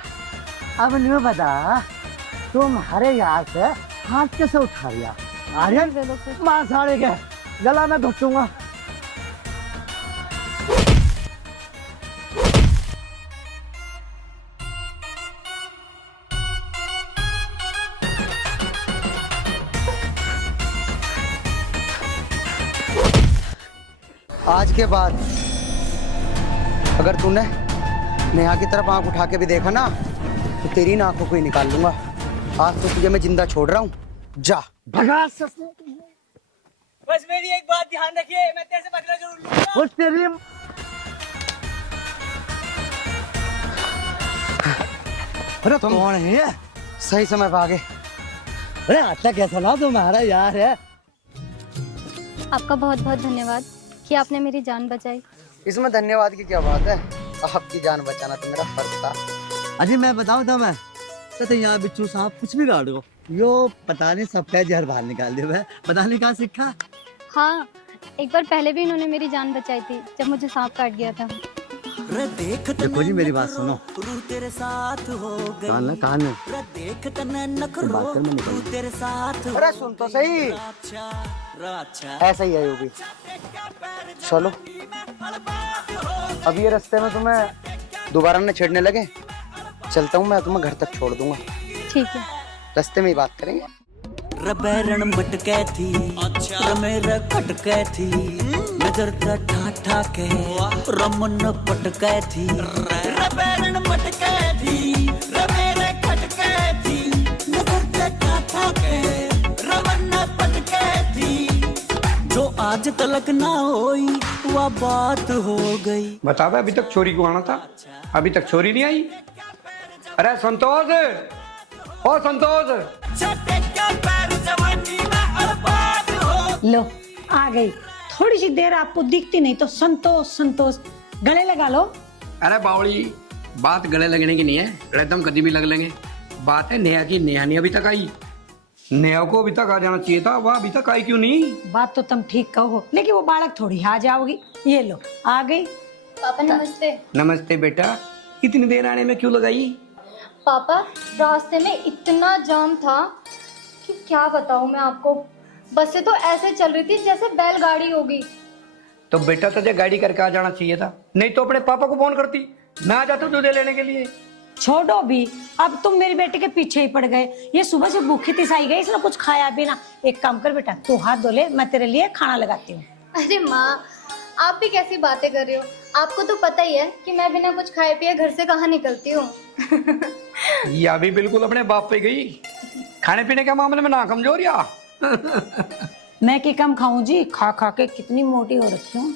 अब नहीं बता तुम्हारे यार से हाथ कैसे उठा लिया। आर्यन मां साड़े के गला में घुसूंगा। आज के बाद अगर तूने नेहा की तरफ आंख उठा के भी देखा ना तो तेरी आंखों को ही निकाल लूंगा। आज तो तुझे मैं जिंदा छोड़ रहा हूँ, जा। भगा बस मेरी एक बात ध्यान रखिए, मैं तेरे से बदला जरूर लूंगा। वो तेरी अरे तुम कौन है ये? सही समय पे आ गए। अरे आता कैसा ना तुम्हारा यार है। आपका बहुत बहुत धन्यवाद कि आपने मेरी जान बचाई। इसमें धन्यवाद की क्या बात है, आपकी जान बचाना तो मेरा फर्ज था। अजी मैं बताऊं था मैं तो यहाँ बिच्छू सांप कुछ भी काट दो यो पता नहीं सबका जहर बाहर निकाल दिया। मैं पता नहीं कहाँ सीखा। हाँ, एक बार पहले भी इन्होंने मेरी जान बचाई थी जब मुझे सांप काट गया था। देखो जी मेरी बात सुनो। रू तेरे साथ हो गई। कान में रे देख तने नखरो रू तेरे साथ हो अरे सुन तो सही, राछा राछा ऐसा ही है वो भी। चलो अब ये रास्ते में तुम्हें दोबारा न छेड़ने लगे, चलता हूँ मैं, तुम्हें घर तक छोड़ दूंगा। ठीक है। रास्ते में ही बात करेंगे। रबैरण मटके थी रमेरा खटके थी नजर ता ठाठा के रमन पटके थी रबैरण मटके थी रमेरा खटके थी नजर ता ठाठा के रमन पटके थी जो आज तलक ना होई वह बात हो गई। बता बे, अभी तक छोरी को आना था, अभी तक छोरी नहीं आई। अरे संतोष, ओ संतोष। लो आ गई। थोड़ी सी देर आपको दिखती नहीं तो संतोष संतोष गले लगा लो। अरे बावली, बात गले लगने की नहीं है, एकदम कभी भी लग लेंगे। बात है नेहा की, नेहा नहीं अभी तक आई। नेहा को अभी तक आ जाना चाहिए था, वह अभी तक आई क्यों नहीं? बात तो तुम ठीक कहो, लेकिन वो बालक थोड़ी आ जाओगी। ये लो आ गई। पापा नमस्ते। नमस्ते बेटा, इतनी देर आने में क्यों लगाई? पापा रास्ते में इतना जाम था कि क्या बताऊं मैं आपको। बसें तो ऐसे चल रही थी जैसे बैलगाड़ी होगी। तो बेटा तुझे गाड़ी करके आ जाना चाहिए था, नहीं तो अपने पापा को फोन करती, मैं आ जाता तुझे लेने के लिए। छोड़ो भी, अब तुम मेरी बेटी के पीछे ही पड़ गए। ये सुबह से भूखी तिसाई गई, इसने कुछ खाया भी ना। एक काम कर बेटा, तू हाथ धो ले, मैं तेरे लिए खाना लगाती हूँ। अरे माँ, आप भी कैसी बातें कर रही हो? आपको तो पता ही है कि मैं बिना कुछ खाए पिए घर से कहाँ निकलती हूँ। या भी बिल्कुल अपने बाप पे गई, खाने पीने के मामले में ना कमजोर या। मैं क्या कम खाऊं जी, खा खा के कितनी मोटी हो रखी हूँ।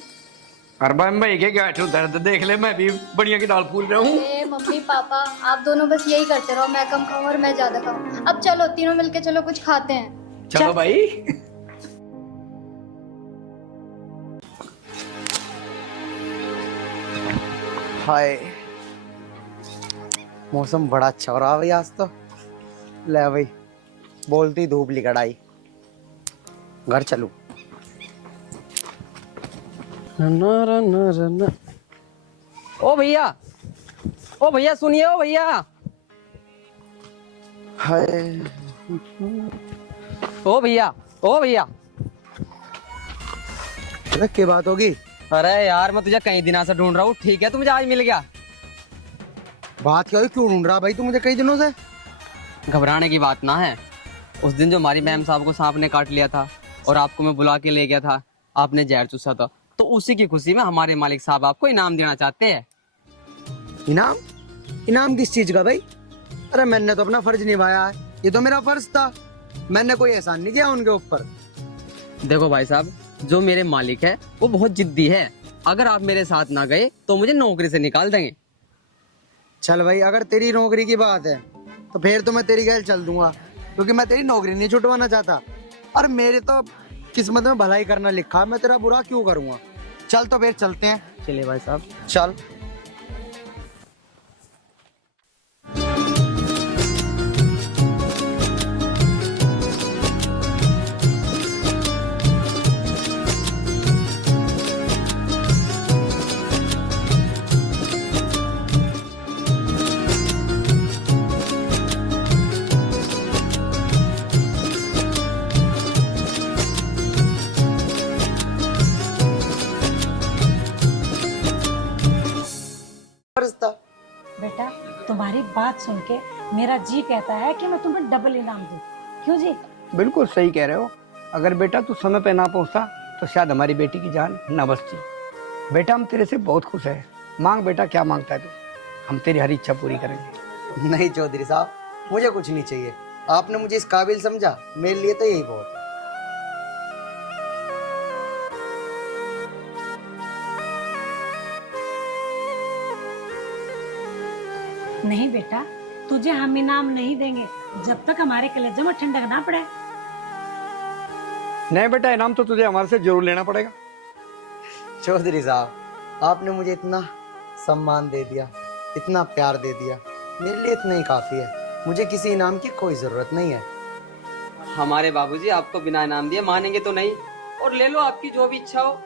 अरे भाई के गांठों दर्द देख ले, मैं भी बढ़िया की दाल फूल रहा हूँ। मम्मी पापा आप दोनों बस यही करते रहो, मैं कम खाऊं और मैं ज्यादा खाऊं। अब चलो तीनों मिलके चलो कुछ खाते हैं। चलो भाई। हाय, मौसम बड़ा अच्छा हो रहा है भाई आज तो। ले भाई, बोलती धूप निकल आई, घर चलूं। ओ भैया, ओ भैया सुनिए, ओ भैया। हाय, ओ भैया, ओ भैया। अरे क्या बात होगी? अरे यार मैं तुझे कई दिनों से ढूंढ रहा हूँ, ठीक है तू मुझे आज मिल गया। बात क्या हुई, क्यों ढूंढ रहा भाई तू मुझे कई दिनों से? घबराने की बात ना है। उस दिन जो हमारी मैम साहब को सांप ने काट लिया था और आपको मैं बुला के ले गया था, आपने जहर चूसा था, तो उसी की खुशी में हमारे मालिक साहब आपको इनाम देना चाहते हैं। इनाम? इनाम किस चीज का भाई? अरे मैंने तो अपना फर्ज निभाया है, ये तो मेरा फर्ज था, मैंने कोई एहसान नहीं किया उनके ऊपर। देखो भाई साहब, जो मेरे मालिक है वो बहुत जिद्दी है, अगर आप मेरे साथ ना गए तो मुझे नौकरी से निकाल देंगे। चल भाई, अगर तेरी नौकरी की बात है तो फिर तो मैं तेरी गैल चल दूंगा, क्योंकि मैं तेरी नौकरी नहीं छुटवाना चाहता। और मेरे तो किस्मत में भलाई करना लिखा है, मैं तेरा बुरा क्यों करूंगा। चल तो फिर चलते हैं। चलिए भाई साहब। चल। बेटा तुम्हारी बात सुन के मेरा जी कहता है कि मैं तुम्हें डबल इनाम दूं। क्यों जी? बिल्कुल सही कह रहे हो। अगर बेटा तू समय पे ना पहुंचता तो शायद हमारी बेटी की जान ना बचती। बेटा हम तेरे से बहुत खुश है। मांग बेटा, क्या मांगता है तू, हम तेरी हर इच्छा पूरी करेंगे। नहीं चौधरी साहब, मुझे कुछ नहीं चाहिए, आपने मुझे इस काबिल समझा, मेरे लिए तो यही बहुत। नहीं बेटा, तुझे हम इनाम नहीं देंगे जब तक हमारे कलेजे में ठंडक ना पड़े। नहीं बेटा, इनाम तो तुझे हमारे से जरूर लेना पड़ेगा। चौधरी साहब, आपने मुझे इतना सम्मान दे दिया, इतना प्यार दे दिया, मेरे लिए इतना ही काफी है। मुझे किसी इनाम की कोई जरूरत नहीं है। हमारे बाबूजी आपको बिना इनाम दिए मानेंगे तो नहीं, और ले लो आपकी जो भी इच्छा हो।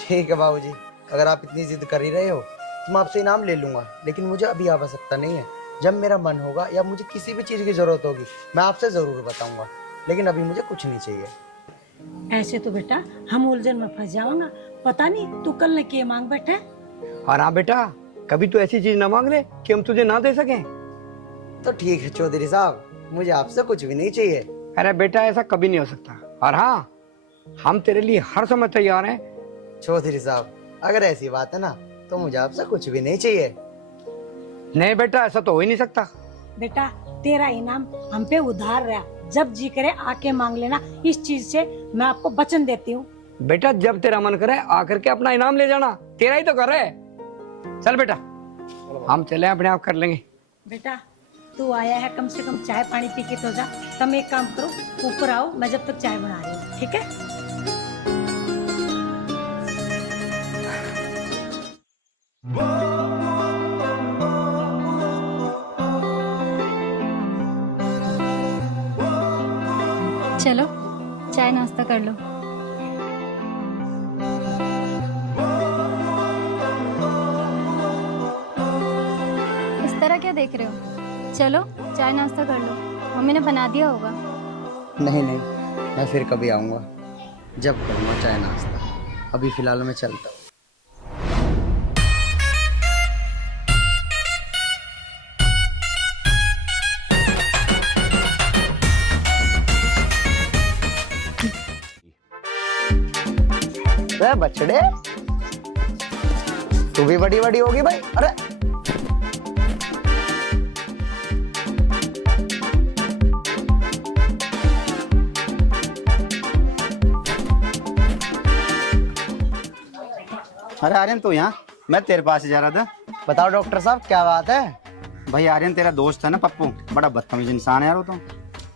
ठीक है बाबूजी, अगर आप इतनी जिद कर ही रहे हो तो मैं आपसे इनाम ले लूंगा, लेकिन मुझे अभी आवश्यकता नहीं है। जब मेरा मन होगा या मुझे किसी भी चीज की जरूरत होगी मैं आपसे जरूर बताऊंगा, लेकिन अभी मुझे कुछ नहीं चाहिए। ऐसे तो बेटा हम उलझन में फंस जाऊंगा, पता नहीं तू कल न किए मांग बैठे। और हाँ बेटा, कभी तो ऐसी चीज ना मांग ले कि हम तुझे ना दे सकें। तो ठीक है चौधरी साहब, मुझे आपसे कुछ भी नहीं चाहिए। अरे बेटा, ऐसा कभी नहीं हो सकता। और हाँ, हम तेरे लिए हर समय तैयार हैं। चौधरी साहब, अगर ऐसी बात है ना तो मुझे आपसे कुछ भी नहीं चाहिए। नहीं बेटा, ऐसा तो हो ही नहीं सकता। बेटा तेरा इनाम हम पे उधार रहा, जब जी करे आके मांग लेना। इस चीज से मैं आपको वचन देती हूँ। बेटा, जब तेरा मन करे आकर के अपना इनाम ले जाना, तेरा ही तो कर रहे। चल बेटा, हम चले, अपने आप कर लेंगे। बेटा तू आया है, कम से कम चाय पानी पी के तो जा। तुम एक काम करो, ऊपर आओ, मैं जब तक चाय बना रही हूँ, ठीक है? चलो चाय नाश्ता कर लो। इस तरह क्या देख रहे हो? चलो चाय नाश्ता कर लो, मम्मी ने बना दिया होगा। नहीं नहीं, मैं फिर कभी आऊंगा जब करूँगा चाय नाश्ता। अभी फिलहाल मैं चलता हूँ। बछड़े, तू भी बड़ी बड़ी होगी भाई। अरे अरे आर्यन, तू यहाँ? मैं तेरे पास ही जा रहा था। बताओ डॉक्टर साहब, क्या बात है? भाई आर्यन, तेरा दोस्त है ना पप्पू, बड़ा बदतमीज इंसान है यार वो तो।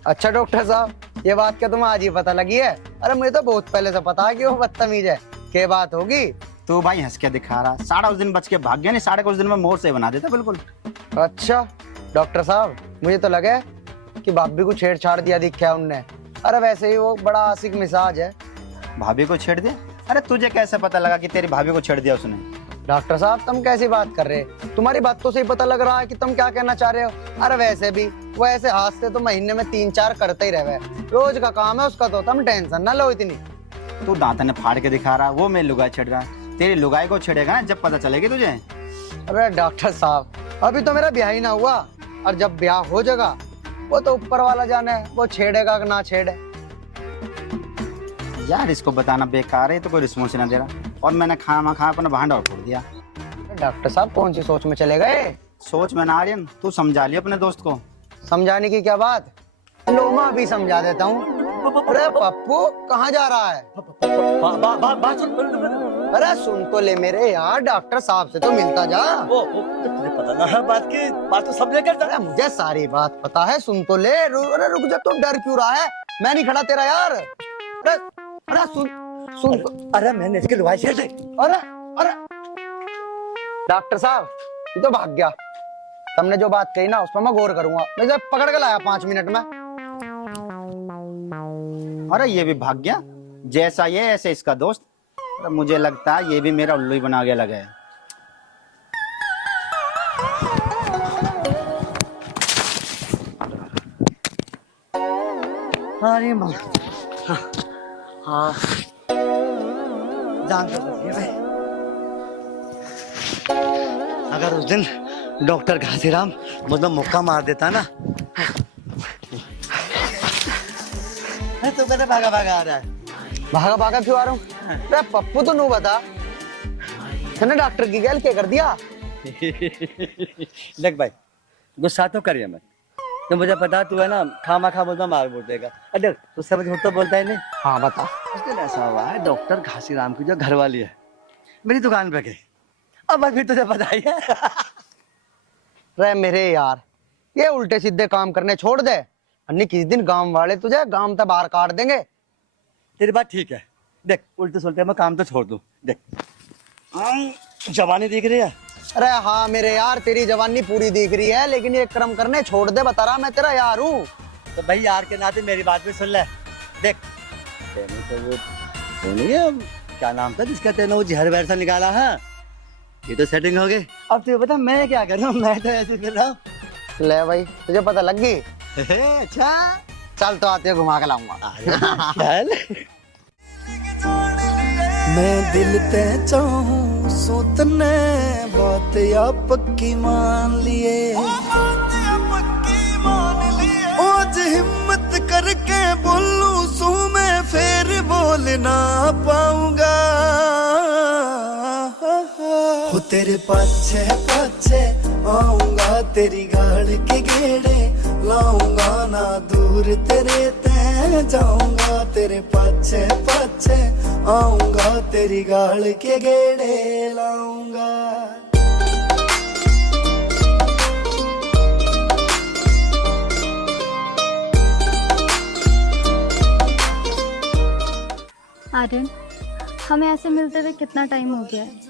अच्छा डॉक्टर साहब, ये बात क्या तुम्हें आज ही पता लगी है? अरे मुझे तो बहुत पहले से पता है कि वो बदतमीज है। क्या बात होगी? तू भाई हंस के दिखा रहा, साढ़ा उस दिन बच के भाग गया, नहीं साढ़े कुछ दिन में मोर से बना देता बिल्कुल। अच्छा डॉक्टर साहब, मुझे तो लगा कि भाभी को छेड़छाड़ दिया दिखा है उनने। अरे वैसे ही वो बड़ा आशिक मिजाज है। भाभी को छेड़ दिया? अरे तुझे कैसे पता लगा कि तेरी भाभी को छेड़ दिया उसने? डॉक्टर साहब, तुम कैसी बात कर रहे हो? तुम्हारी बातों से ही पता लग रहा है कि तुम क्या कहना चाह रहे हो। अरे वैसे भी वो ऐसे हाथ से तो महीने में 3-4 करते ही रहे, रोज का काम है उसका, तो तुम टेंशन ना लो इतनी। तू दांतन फाड़ के दिखा रहा, वो मेरी लुगाई छेड़ रहा है। तेरी लुगाई को छेड़ेगा ना जब पता चलेगी तुझे। अरे डॉक्टर साहब, अभी तो मेरा ब्याह ही ना हुआ, और जब ब्याह हो जाएगा वो तो ऊपर वाला जाने, वो छेड़ेगा कि ना छेड़े। यार इसको बताना बेकार है, तो कोई रिस्पॉन्स ना दे रहा, और मैंने खा अपना भांडा उठा दिया। डॉक्टर साहब, कौन सी सोच में चले गए? सोच में ना आर्यन, तू समझा लिया अपने दोस्त को। समझाने की क्या बात, लो मैं अभी समझा देता हूँ। अरे पप्पू कहाँ जा रहा है? अरे सुन तो ले मेरे यार, डॉक्टर साहब से तो मिलता जा। तुम्हें पता ना है बात तो सब लेकर जा। अरे मुझे सारी बात पता है, सुन तो ले। अरे रुक जा, तू डर क्यों रहा है? मैं नहीं खड़ा तेरा यार। अरे अरे सुन तो। अरे मैंने इसके लुगाई छेड़ दी। अरे अरे डॉक्टर साहब, ये तो भाग गया। तुमने जो बात कही ना उस पर मैं गौर करूंगा। मैं जब पकड़ के लाया 5 मिनट में। अरे ये भी भाग गया, जैसा ये ऐसे इसका दोस्त। अरे मुझे लगता है ये भी मेरा उल्लू ही बना के लगा है। अरे माँ, हाँ जान तो सकती है भाई। अगर उस दिन डॉक्टर घासीराम मतलब मुक्का मार देता ना, तो मैंने भागा भागा आ रहा है। भागा भागा क्यों आ रहा हूँ? अरे पप्पू तो नू बता, तूने डॉक्टर की गैल क्या कर दिया? देख भाई, गुस्सा तो करिए मत, तो मुझे पता तू है ना खामा खा बोलता मार बोल देगा। अरे तू समझ झूठ तो बोलता है नहीं। हाँ बता। उस दिन ऐसा हुआ है, डॉक्टर घासीराम की जो घरवाली है मेरी दुकान पे गई। अब फिर तुझे पता ही है रे मेरे यार, ये उल्टे सीधे काम करने छोड़ दे, अन्नी किस दिन गांव वाले तुझे गांव तक बाहर काट देंगे। तेरी बात ठीक है। देख उल्टे सुलटे मैं काम तो छोड़ दूं। देख जवानी दिख रही है। अरे हाँ मेरे यार, तेरी जवानी पूरी दिख रही है, लेकिन ये कर्म करने छोड़ दे, बता रहा मैं तेरा यार हूँ। तो भाई यार के नाते मेरी बात भी सुन ले। देख तेने तो वो नहीं है, क्या नाम था जिसका तेने वो जहर वैर सा निकाला है, ये तो सेटिंग हो गई। अब तुझे बता मैं क्या कर रहा हूँ, मैं तो ऐसे कर रहा हूँ। ले भाई तुझे पता लग गई। अच्छा चल तो आते घुमा के लाऊंगा। चल। मैं दिल ते चाहूं सोतने बात या पक्की मान लिए, आज हिम्मत करके बोलूं सू मैं फिर बोल ना पाऊंगा। हो तेरे पाछे पाछे आऊंगा, तेरी गाड़ के गेड़े लाऊंगा, ना दूर तेरे ते जाऊंगा, तेरे पाछे पाछे आऊंगा, तेरी गाड़ के गेड़े लाऊंगा। आर्यन, हमें ऐसे मिलते हुए कितना टाइम हो गया है।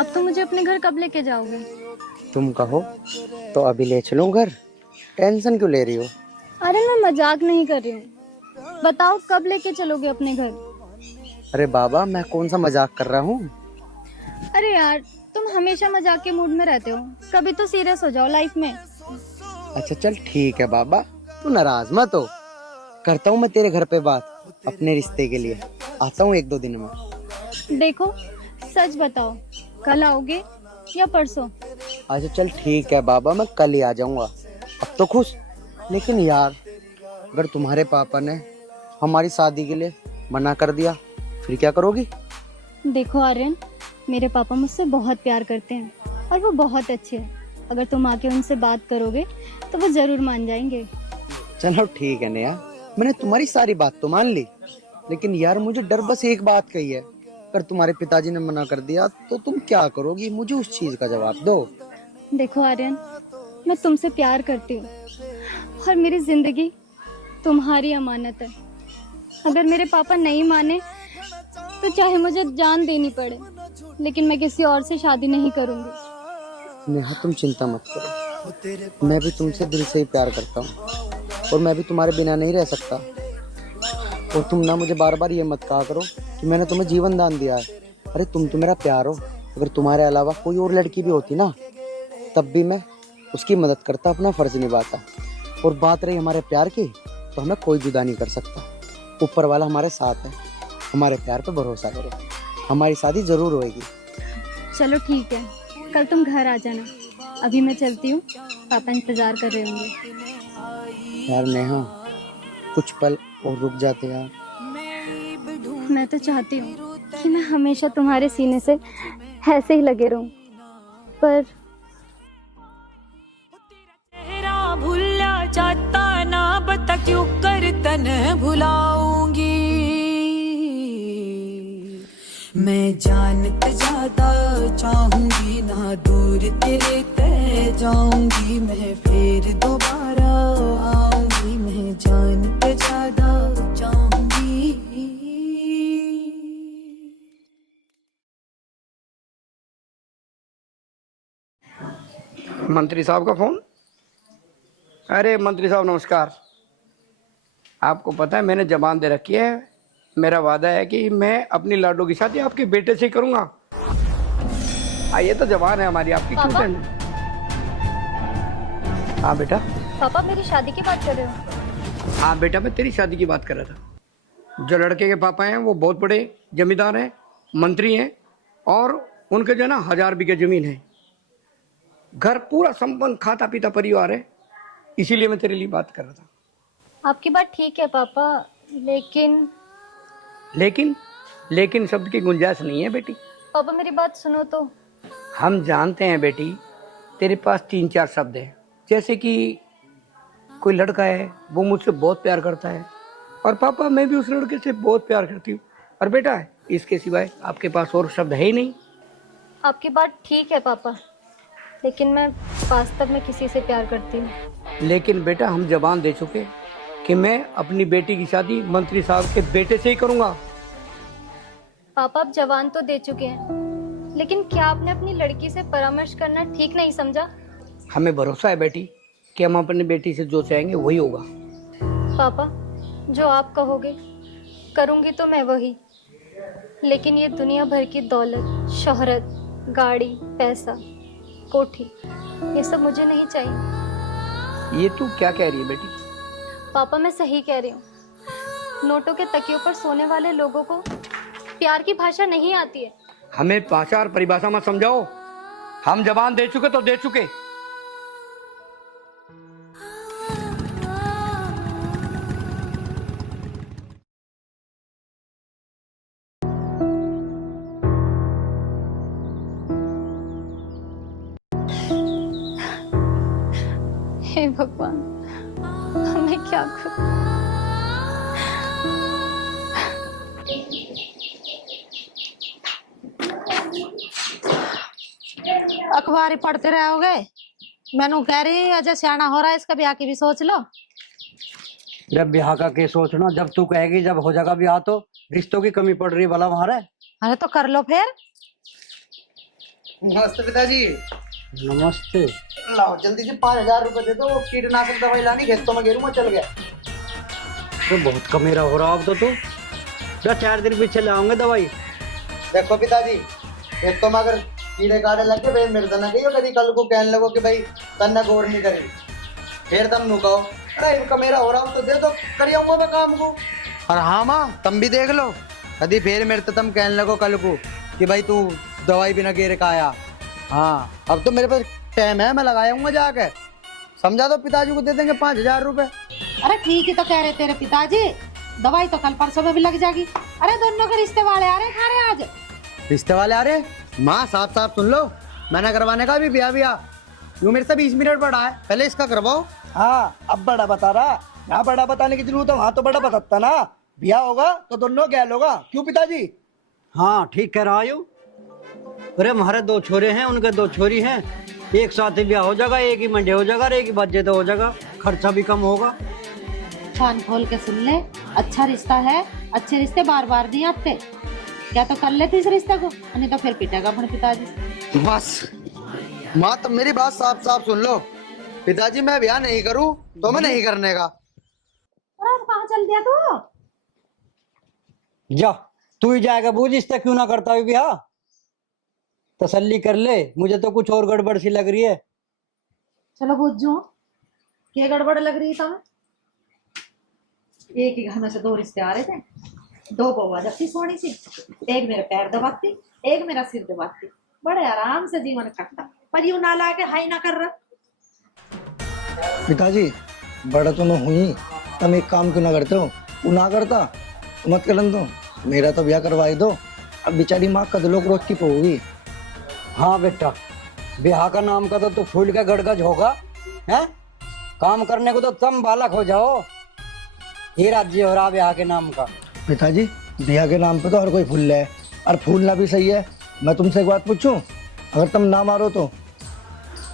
अब तुम मुझे अपने घर कब लेके जाओगे? तुम कहो तो अभी ले चलूं घर, टेंशन क्यों ले रही हो? अरे मैं मजाक नहीं कर रही हूँ, बताओ कब लेके चलोगे अपने घर? अरे बाबा मैं कौन सा मजाक कर रहा हूँ। अरे यार तुम हमेशा मजाक के मूड में रहते हो, कभी तो सीरियस हो जाओ लाइफ में। अच्छा चल ठीक है बाबा, तू नाराज मत हो, करता हूँ मैं तेरे घर पे बात अपने रिश्ते के लिए, आता हूँ 1-2 दिन में। देखो सच बताओ, कल आओगे या परसों? अच्छा चल ठीक है बाबा, मैं कल ही आ जाऊंगा। अब तो खुश, लेकिन यार अगर तुम्हारे पापा ने हमारी शादी के लिए मना कर दिया फिर क्या करोगी? देखो आर्यन, मेरे पापा मुझसे बहुत प्यार करते हैं और वो बहुत अच्छे हैं। अगर तुम आके उनसे बात करोगे तो वो जरूर मान जाएंगे। चलो ठीक है नेहा, मैंने तुम्हारी सारी बात तो मान ली, लेकिन यार मुझे डर बस एक बात का ही है, अगर तुम्हारे पिताजी ने मना कर दिया तो तुम क्या करोगी? मुझे उस चीज का जवाब दो। देखो आर्यन, मैं तुमसे प्यार करती हूँ और मेरी जिंदगी तुम्हारी अमानत है। अगर मेरे पापा नहीं माने तो चाहे मुझे जान देनी पड़े, लेकिन मैं किसी और से शादी नहीं करूंगी। नेहा तुम चिंता मत करो, मैं भी तुमसे दिल से ही प्यार करता हूँ और मैं भी तुम्हारे बिना नहीं रह सकता। और तुम ना मुझे बार बार ये मत कहा करो कि मैंने तुम्हें जीवन दान दिया है। अरे तुम तो मेरा प्यार हो, अगर तुम्हारे अलावा कोई और लड़की भी होती ना तब भी मैं उसकी मदद करता, अपना फर्ज निभाता। और बात रही हमारे प्यार की, तो हमें कोई जुदा नहीं कर सकता। ऊपर वाला हमारे साथ है, हमारे प्यार पे भरोसा करो, हमारी शादी जरूर होएगी। चलो ठीक है, कल तुम घर आ जाना। अभी मैं चलती हूँ, पापा इंतजार कर रहे होंगे। यार नेहा कुछ पल और रुक जाते यार। मैं तो चाहती हूँ कि मैं हमेशा तुम्हारे सीने से ऐसे ही लगे रहूं, पर भूला जाता ना, बता क्यों कर तन भुलाऊंगी। मैं जानते ज्यादा चाहूंगी ना, दूर तेरे ते जाऊंगी, मैं फिर दोबारा आऊंगी। मैं जानते ज्यादा चाहूंगी। मंत्री साहब का फोन। अरे मंत्री साहब नमस्कार। आपको पता है मैंने जबान दे रखी है, मेरा वादा है कि मैं अपनी लाडो की शादी आपके बेटे से ही करूंगा। ये तो जबान है हमारी, आपकी क्यों टेंशन? हाँ बेटा। पापा मेरी शादी की बात कर रहे हो? हाँ बेटा, मैं तेरी शादी की बात कर रहा था। जो लड़के के पापा हैं वो बहुत बड़े जमींदार हैं, मंत्री हैं, और उनके जो है ना 1000 बीघे जमीन है, घर पूरा संपन्न खाता पीता परिवार है। इसीलिए मैं तेरे लिए बात कर रहा था। आपकी बात ठीक है पापा, लेकिन लेकिन शब्द की गुंजाइश नहीं है बेटी। पापा मेरी बात सुनो तो। हम जानते हैं बेटी, तेरे पास 3-4 शब्द हैं, जैसे कि कोई लड़का है वो मुझसे बहुत प्यार करता है, और पापा मैं भी उस लड़के से बहुत प्यार करती हूँ, और बेटा इसके सिवाय आपके पास और शब्द है ही नहीं। आपकी बात ठीक है पापा, लेकिन मैं वास्तव में किसी से प्यार करती हूँ। लेकिन बेटा हम जबान दे चुके कि मैं अपनी बेटी की शादी मंत्री साहब के बेटे से ही करूंगा। पापा आप जवान तो दे चुके हैं, लेकिन क्या आपने अपनी लड़की से परामर्श करना ठीक नहीं समझा? हमें भरोसा है बेटी कि हम अपनी बेटी से जो चाहेंगे वही होगा। पापा जो आप कहोगे करूंगी तो मैं वही, लेकिन ये दुनिया भर की दौलत, शोहरत, गाड़ी, पैसा, कोठी, ये सब मुझे नहीं चाहिए। ये तू क्या कह रही है बेटी? पापा मैं सही कह रही हूँ। नोटों के तकियों पर सोने वाले लोगों को प्यार की भाषा नहीं आती है। हमें भाषा और परिभाषा मत समझाओ। हम जबान दे चुके तो दे चुके। हे भगवान, मैं क्या करूं? अखबार ही पढ़ते रहोगे? मैनू कह रही अजय सियाना हो रहा है, इसका ब्याह की भी सोच लो। जब ब्याह का के सोचना, जब तू कहेगी जब हो जाएगा ब्याह तो रिश्तों की कमी पड़ रही है भला वहां। अरे तो कर लो फिर। नमस्ते पिताजी। नमस्ते। लाओ जल्दी से 5000 रुपए दे दो, कीटनाशक दवाई लानी, खेतों में गेरू में चल गया। तो बहुत कमेरा हो रहा अब तो तू। 4 दिन पीछे ले आऊंगे दवाई। देखो पिताजी, खेतों में अगर कीड़े काड़े लगे भाई मेरे तो ना कहियो कभी कल को कहने लगो कि भाई तन्ना गौर नहीं करी, फिर तुम नु कहो अरे इनका मेरा हो रहा हूँ तो दे दो, करियो मैं काम को। और हाँ माँ तुम भी देख लो, कभी फिर मेरे तो तुम कहने लगो कल को कि भाई तू दवाई बिना गेर का आया। हाँ अब तो मेरे पास टाइम है, मैं लगाऊंगा जाके। समझा दो पिताजी को दे देंगे 5000 रुपए। अरे ठीक ही तो कह रहे तेरे पिताजी, दवाई तो कल परसों में भी लग जाएगी। अरे दोनों के रिश्ते वाले आ रहे खा रहे आज। रिश्ते वाले आ रहे? माँ साफ साफ सुन लो, मैंने करवाने का भी ब्याह यूं मेरे से 20 मिनट बड़ा है, पहले इसका करवाओ। हाँ अब बड़ा बता रहा, यहाँ बड़ा बताने की जरूरत है, वहाँ तो बड़ा बताता ना। ब्याह होगा तो दोनों गैल होगा, क्यों पिताजी? हाँ ठीक कह रहा हूँ। अरे हमारे 2 छोरे हैं, उनके 2 छोरी हैं, एक साथ ही ब्याह हो जाएगा, एक ही मंडे हो जाएगा और एक ही बच्चे तो हो जाएगा, खर्चा भी कम होगा। कान खोल के सुन ले, अच्छा रिश्ता है, अच्छे रिश्ते बार बार नहीं आते। क्या तो कर लेते इस रिश्ते को, नहीं तो फिर पिटेगा अपने पिताजी। बस माँ तुम मेरी बात साफ साफ सुन लो, पिताजी मैं ब्याह नहीं करूँ तो मैं नहीं करने का। अरे कहाँ चल दिया तू? जा तू ही जाएगा, बूझ इससे क्यों ना करता है ब्याह। तसल्ली कर ले, मुझे तो कुछ और गड़बड़ सी लग रही है। चलो बुझू क्या गड़बड़ लग रही है तुम्हें? एक ही घर में से 2 रिश्ते आ रहे थे, 2 बउआ जबकि सोनी सी, एक मेरे पैर दबाती, एक मेरा सिर दबाती, बड़े आराम से जीवन कटता। पर यूं ना ला के हाई ना कर रहा। पिताजी बड़ा तो मैं हुई, तुम एक काम क्यों ना करते हो? वो ना करता तो मत करन दो, मेरा तो ब्याह करवाई दो। अब बेचारी माँ कदलों को रोकती पड़ोगी। हाँ बेटा, ब्याह का नाम का तो तू फूल का गड़गज होगा है, काम करने को तो तुम बालक हो जाओ। ये राज्य हो रहा ब्याह के नाम का। पिताजी ब्याह के नाम पे तो हर कोई फूल है, और फूलना भी सही है। मैं तुमसे एक बात पूछूं, अगर तुम ना मारो तो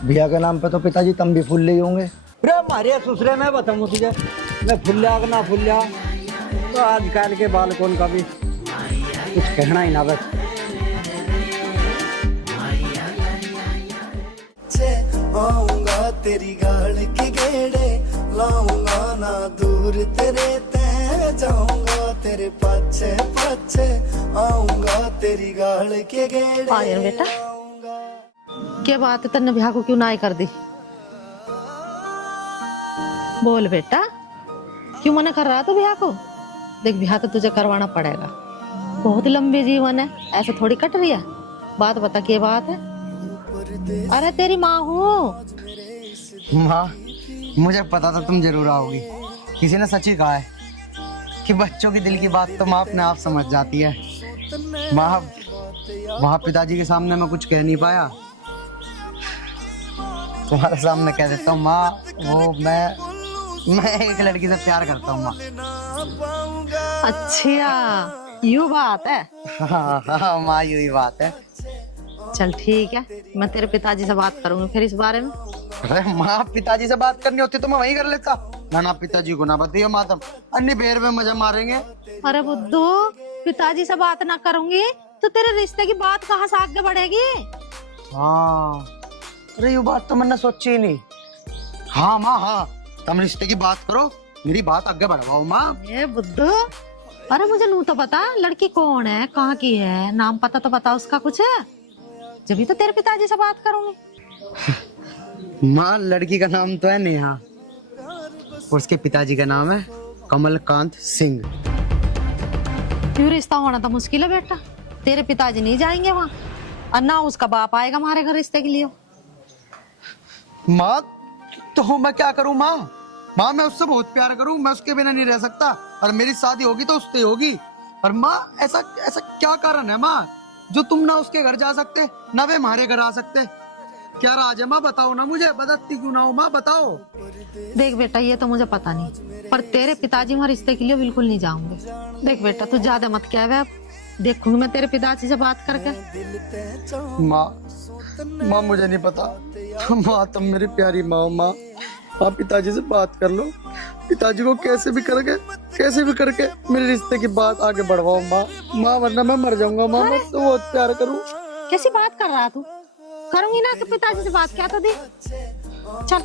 ब्याह के नाम पे तो पिताजी तुम भी फूल ले होंगे। अरे हमारे ससुरे में बताऊँ तुझे, मैं फुल्ला कि ना फुल्ला, तो आजकल के बालकों का भी कुछ कहना ही ना। बस आऊंगा तेरी गाड़ के गेड़े, लाऊंगा ना दूर तेरे ते, जाऊंगा तेरे पाछे पाछे, आऊंगा तेरी गाड़ के गेड़े। आर्यन बेटा क्या बात है, तन्ने ब्याह को क्यों ना कर दी? बोल बेटा क्यों मना कर रहा था ब्याह को? देख ब्याह तो तुझे करवाना पड़ेगा, बहुत लंबी जीवन है, ऐसे थोड़ी कट रही है। बात बता क्या बात है? अरे तेरी माँ हूँ। माँ मुझे पता था तुम जरूर आओगी, किसी ने सच ही कहा है कि बच्चों की दिल की बात तो माँ अपने आप समझ जाती है। माँ वहाँ पिताजी के सामने मैं कुछ कह नहीं पाया, तुम्हारे सामने कह देता हूँ माँ, वो मैं एक लड़की से प्यार करता हूँ माँ। अच्छा यूँ बात है? हाँ हाँ माँ यूँ ही बात है। चल ठीक है, मैं तेरे पिताजी से बात करूंगी फिर इस बारे में। अरे माँ, पिताजी से बात करनी होती तो मैं वहीं कर लेता ना। ना पिताजी को ना बताइए मातम, अन्य बेर में मजा मारेंगे। अरे बुद्धू, पिताजी से बात ना करूंगी तो तेरे रिश्ते की बात कहाँ से आगे बढ़ेगी? हाँ, अरे ये बात तो मैंने सोची ही नहीं। हाँ माँ, हाँ, तुम रिश्ते की बात करो, मेरी बात आगे बढ़वाओ माँ। ये बुद्धू, अरे मुझे नू तो पता लड़की कौन है, कहाँ की है, नाम पता तो बता उसका कुछ है, जब तो तेरे पिताजी से बात करूंगी। माँ, लड़की का नाम तो है नेहा और उसके पिताजी का नाम है कमलकांत सिंह। क्यों, रिश्ता होना तो मुश्किल है बेटा, तेरे पिताजी नहीं जाएंगे वहाँ और ना उसका बाप आएगा हमारे घर रिश्ते के लिए। माँ, तो मैं क्या करूँ माँ? माँ, मैं उससे बहुत प्यार करूँ, मैं उसके बिना नहीं रह सकता, और मेरी शादी होगी तो उससे होगी। और माँ, ऐसा ऐसा क्या कारण है माँ जो तुम ना उसके घर जा सकते ना वे हमारे घर आ सकते? क्या राज है माँ, बताओ ना मुझे, बताती क्यों ना हो माँ, बताओ। देख बेटा, ये तो मुझे पता नहीं, पर तेरे पिताजी वहाँ रिश्ते के लिए बिल्कुल नहीं जाऊंगे। देख बेटा, तू ज्यादा मत क्या है, देखूंगी मैं तेरे पिताजी से बात करके। माँ, माँ मुझे नहीं पता। माँ, तुम मेरी प्यारी माँ। माँ, आप पिताजी से बात कर लो, पिताजी को कैसे भी करके मेरे रिश्ते की बात आगे बढ़वाओ माँ। माँ, वरना मैं मर जाऊंगा माँ, मैं तो बहुत प्यार करूँ। कैसी बात कर रहा तू? करूंगी ना तो पिताजी से बात, क्या तो दे। चल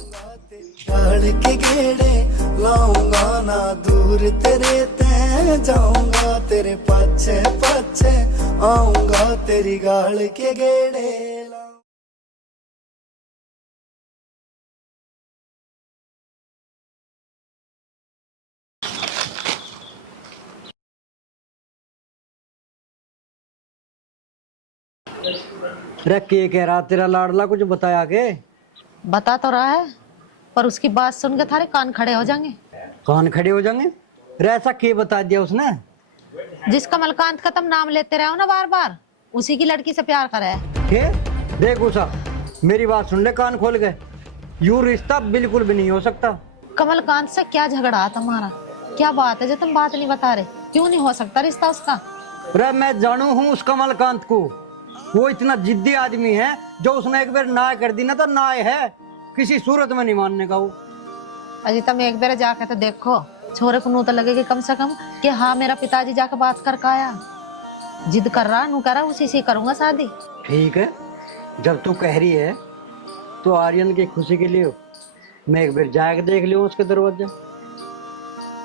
के गेड़े लाऊंगा ना दूर तेरे ते जाऊंगा, तेरे पाछे पाछे आऊंगा, तेरी गाल के गेड़े। अरे के कह रहा तेरा लाडला, कुछ बताया के? बता तो रहा है, पर उसकी बात सुन के थारे कान खड़े हो जाएंगे। कान खड़े हो जाएंगे? अरे ऐसा के बता दिया उसने? जिस कमलकांत का तुम नाम लेते रहो ना बार बार, उसी की लड़की से प्यार करे है। के? देख उषा, मेरी बात सुन ले कान खोल के, यूं रिश्ता बिल्कुल भी नहीं हो सकता। कमलकांत से क्या झगड़ा है तुम्हारा? क्या बात है जो तुम बात नहीं बता रहे? क्यों नहीं हो सकता रिश्ता उसका? अरे मैं जानू हूँ उस कमलकांत को, वो इतना जिद्दी आदमी है, जो उसने एक बार ना कर दी ना तो ना है, किसी सूरत में नहीं मानने का वो। अजी तुम एक बार जाके तो देखो, छोरे को नू तो लगेगी कम से कम कि हाँ मेरा पिताजी जाकर बात कर आया। जिद कर रहा नू करा, उसी से करूंगा शादी। ठीक है, जब तू कह रही है तो आर्यन की खुशी के लिए मैं एक बार जाके देख लियो उसके दरवाजा।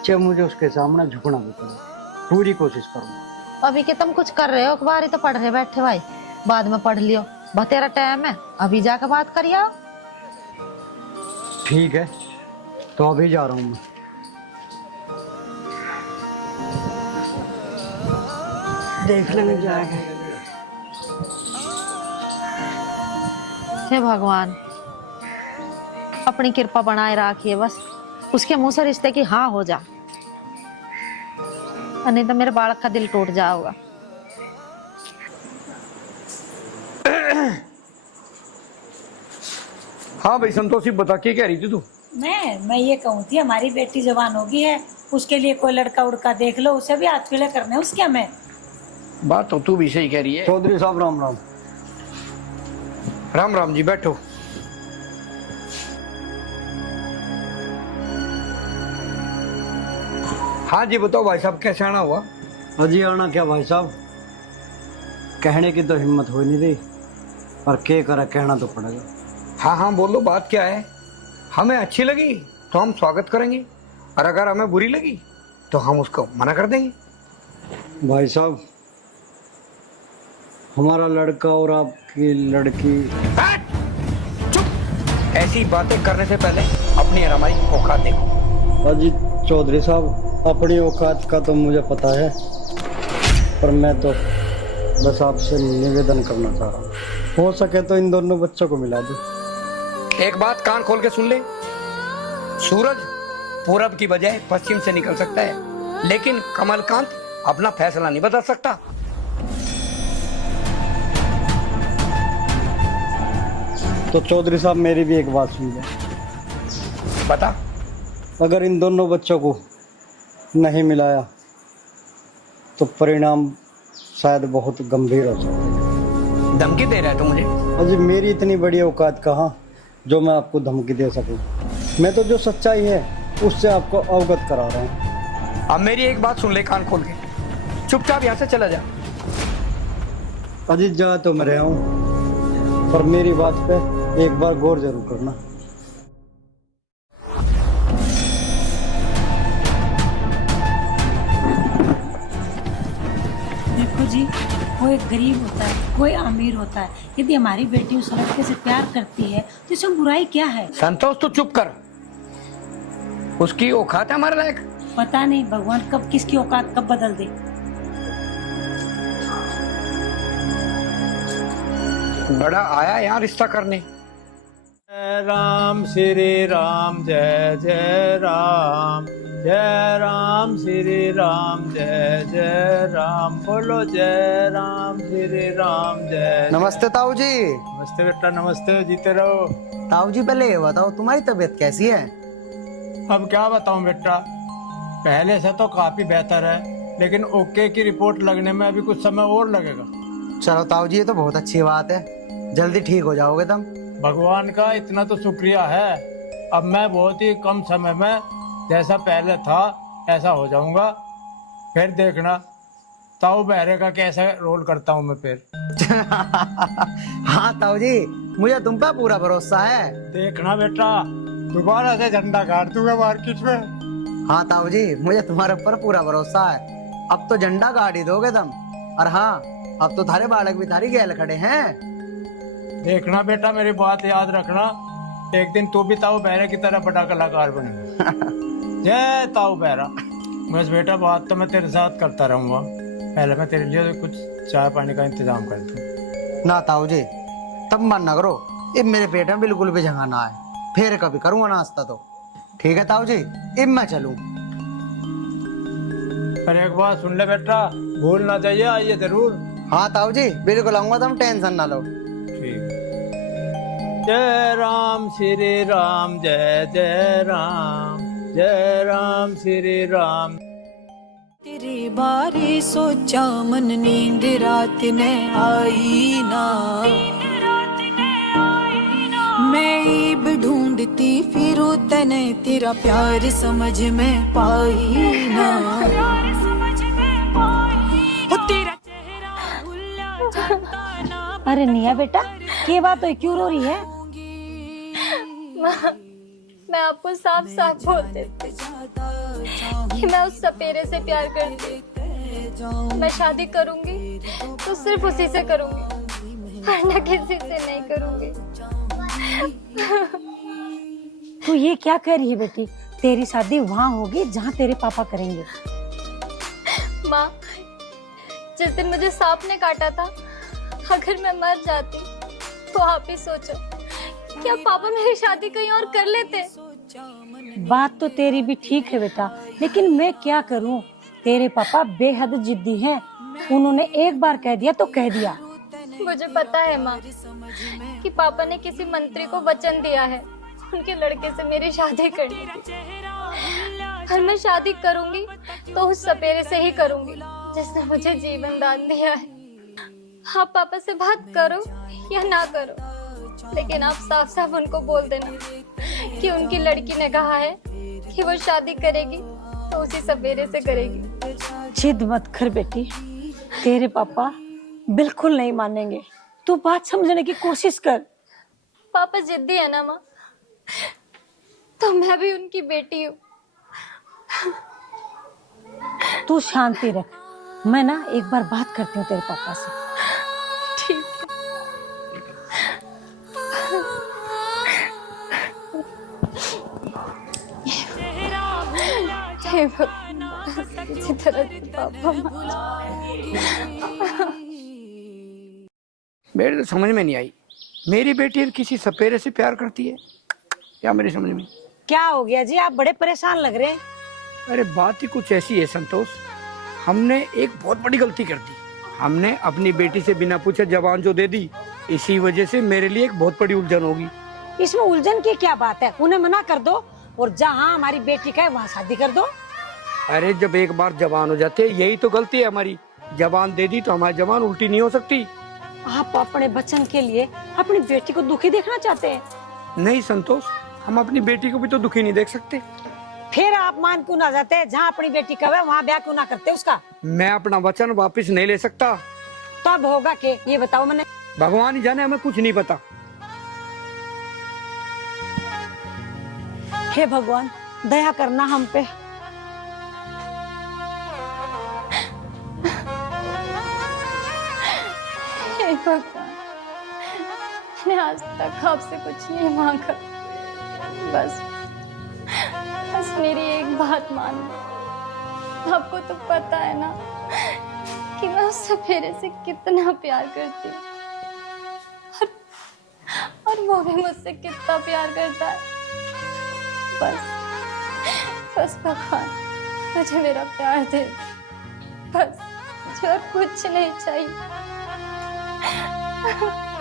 जब मुझे उसके सामने झुकना पड़ेगा, पूरी कोशिश करूंगा। अभी के तुम कुछ कर रहे हो, अखबार ही तो पढ़ रहे बैठे भाई, बाद में पढ़ लियो, बतेरा टाइम है, अभी जाकर बात करिए। ठीक है, तो अभी जा रहा हूँ मैं। देख लेंगे जाएगा। हे भगवान, अपनी कृपा बनाए रखिए बस, उसके मुंह से रिश्ते की हाँ हो जा, नहीं तो मेरे बालक का दिल टूट जाएगा। हाँ भाई संतोषी, बता के कह रही थी तू? मैं ये कहूँ थी, हमारी बेटी जवान होगी है, उसके लिए कोई लड़का उड़का देख लो, उसे भी हाथ पीले करने उसके। हमें बात तो तू भी सही कह रही है। चौधरी साहब राम राम। राम राम जी, बैठो। हाँ जी बताओ भाई साहब, कैसे आना हुआ? अजी आना क्या भाई साहब, कहने की तो हिम्मत हो नहीं रही, पर क्या करे, कहना तो पड़ेगा। हाँ हाँ बोलो, बात क्या है? हमें अच्छी लगी तो हम स्वागत करेंगे, और अगर हमें बुरी लगी तो हम उसको मना कर देंगे। भाई साहब, हमारा लड़का और आपकी लड़की। चुप! ऐसी बातें करने से पहले अपनी और हमारी औकात देखो। अजी चौधरी साहब, अपनी औकात का तो मुझे पता है, पर मैं तो बस आपसे निवेदन करना चाह रहा हूँ, हो सके तो इन दोनों बच्चों को मिला दो। एक बात कान खोल के सुन ले, सूरज पूरब की बजाय पश्चिम से निकल सकता है, लेकिन कमलकांत अपना फैसला नहीं बदल सकता। तो चौधरी साहब, मेरी भी एक बात सुन ले। बता। अगर इन दोनों बच्चों को नहीं मिलाया तो परिणाम शायद बहुत गंभीर हो सकते हैं। धमकी दे रहा है तू मुझे? अजी मेरी इतनी बड़ी औकात कहाँ जो मैं आपको धमकी दे सकूं। मैं तो जो सच्चाई है उससे आपको अवगत करा रहा हूँ। अब मेरी एक बात सुन ले कान खोल के, चुपचाप यहाँ से चला जा। अजी जा तो मैं रहा हूँ, पर मेरी बात पे एक बार गौर जरूर करना। देखो जी, कोई गरीब होता है, कोई अमीर होता है, यदि हमारी बेटी उस लड़के से प्यार करती है तो इसमें बुराई क्या है? संतोष तू चुप कर, उसकी औकात है हमारे लायक? पता नहीं भगवान कब किसकी औकात कब बदल दे। बड़ा आया यहाँ रिश्ता करने। राम श्री राम जय जय राम, जय राम श्री राम जय जय राम, बोलो जय राम श्री राम जय। नमस्ते ताऊ जी। नमस्ते बेटा, नमस्ते, जीते रहो। ताऊ जी पहले ये बताओ तुम्हारी तबीयत कैसी है? अब क्या बताऊं बेटा, पहले से तो काफी बेहतर है, लेकिन ओके की रिपोर्ट लगने में अभी कुछ समय और लगेगा। चलो ताऊ जी ये तो बहुत अच्छी बात है, जल्दी ठीक हो जाओगे तुम। भगवान का इतना तो शुक्रिया है, अब मैं बहुत ही कम समय में जैसा पहले था ऐसा हो जाऊंगा। फिर देखना ताऊ बहरे का कैसा रोल करता हूँ मैं फिर। हाँ ताऊ जी मुझे तुम पे पूरा भरोसा है। देखना बेटा, दोबारा से झंडा गाड़ दूंगा मार्केट में। हाँ ताऊ जी मुझे तुम्हारे ऊपर पूरा भरोसा है, अब तो झंडा गाड़ ही दोगे तुम। और हाँ अब तो थारे बालक भी थारी गैल खड़े हैं। देखना बेटा, मेरी बात याद रखना, एक दिन तू भी ताऊ बहरे की तरह बड़ा कलाकार बनेगा। जय ताऊ बहरा। बस बेटा बात तो मैं तेरे साथ करता रहूंगा, पहले मैं तेरे लिए कुछ चाय पानी का इंतजाम कर दूं। ना ताऊ जी तब मन ना करो, ये मेरे पेट में बिल्कुल भी जगह ना है, फिर कभी करूंगा नाश्ता तो। ठीक है ताऊ जी, अब मैं चलूं। पर एक बात सुन ले बेटा, भूल ना जाइए, आइए जरूर। हाँ ताऊ जी बिल्कुल आऊंगा, तुम टेंशन ना लो। ठीक। जय राम श्री राम जय जय राम, जय राम श्री राम। तेरे बारे सोचा मन नींद रात ने आई ना, मैं ईब ढूंढती फिरूं तने तेरा प्यार समझ में पाई ना। अरे निया बेटा, क्या बात है, क्यों रो रही है? माँ, मैं आपको साफ साफ बोल देती कि मैं उस सपेरे से प्यार करती। मैं शादी करूंगी तो सिर्फ उसी से करूंगी, वरना किसी से नहीं करूंगी। तू ये क्या कह रही है बेटी? तेरी शादी वहाँ होगी जहाँ तेरे पापा करेंगे। माँ, जिस दिन मुझे सांप ने काटा था, अगर मैं मर जाती तो आप ही सोचो, क्या पापा मेरी शादी कहीं और कर लेते? बात तो तेरी भी ठीक है बेटा, लेकिन मैं क्या करूं? तेरे पापा बेहद जिद्दी हैं, उन्होंने एक बार कह दिया तो कह दिया। मुझे पता है माँ कि पापा ने किसी मंत्री को वचन दिया है उनके लड़के से मेरी शादी करनी थी, और मैं शादी करूंगी तो उस सपेरे से ही करूंगी जिसने मुझे जीवन दान दिया है। आप पापा से बात करो या ना करो, लेकिन आप साफ साफ उनको बोल देना कि उनकी लड़की ने कहा है कि वो शादी करेगी तो उसी सपेरे से करेगी। जिद मत कर बेटी, तेरे पापा बिल्कुल नहीं मानेंगे, तू बात समझने की कोशिश कर। पापा जिद्दी है ना माँ, तो मैं भी उनकी बेटी हूँ। तू शांति रख, मैं ना एक बार बात करती हूँ तेरे पापा से। ठीक है। किसी तरह से पापा मेरे तो समझ में नहीं आई, मेरी बेटी किसी सपेरे से प्यार करती है क्या? मेरी समझ में क्या हो गया जी, आप बड़े परेशान लग रहे हैं। अरे बात ही कुछ ऐसी है संतोष, हमने एक बहुत बड़ी गलती कर दी। हमने अपनी बेटी से बिना पूछे जबान जो दे दी, इसी वजह से मेरे लिए एक बहुत बड़ी उलझन होगी। इसमें उलझन की क्या बात है? उन्हें मना कर दो और जहाँ हमारी बेटी का है वहाँ शादी कर दो। अरे जब एक बार जबान हो जाते, यही तो गलती है हमारी। जबान दे दी तो हमारी जबान उल्टी नहीं हो सकती। आप अपने बच्चन के लिए अपनी बेटी को दुखी देखना चाहते हैं? नहीं संतोष, हम अपनी बेटी को भी तो दुखी नहीं देख सकते। फिर आप मान क्यों ना जाते? जहाँ अपनी बेटी का है वहाँ ब्याह क्यों ना करते उसका? मैं अपना वचन वापस नहीं ले सकता। तब होगा के ये बताओ मैंने। भगवान ही जाने, हमें कुछ नहीं पता। हे भगवान, दया करना हम पे। हे भगवान, मैंने आज तक आपसे कुछ नहीं मांगा। बस मेरी एक बात मान लो। आपको तो पता है ना कि मैं उस सफेरे से कितना प्यार करती हूँ, और वो भी मुझसे कितना प्यार करता है। बस भगवान, मुझे मेरा प्यार दे, बस मुझे और कुछ नहीं चाहिए।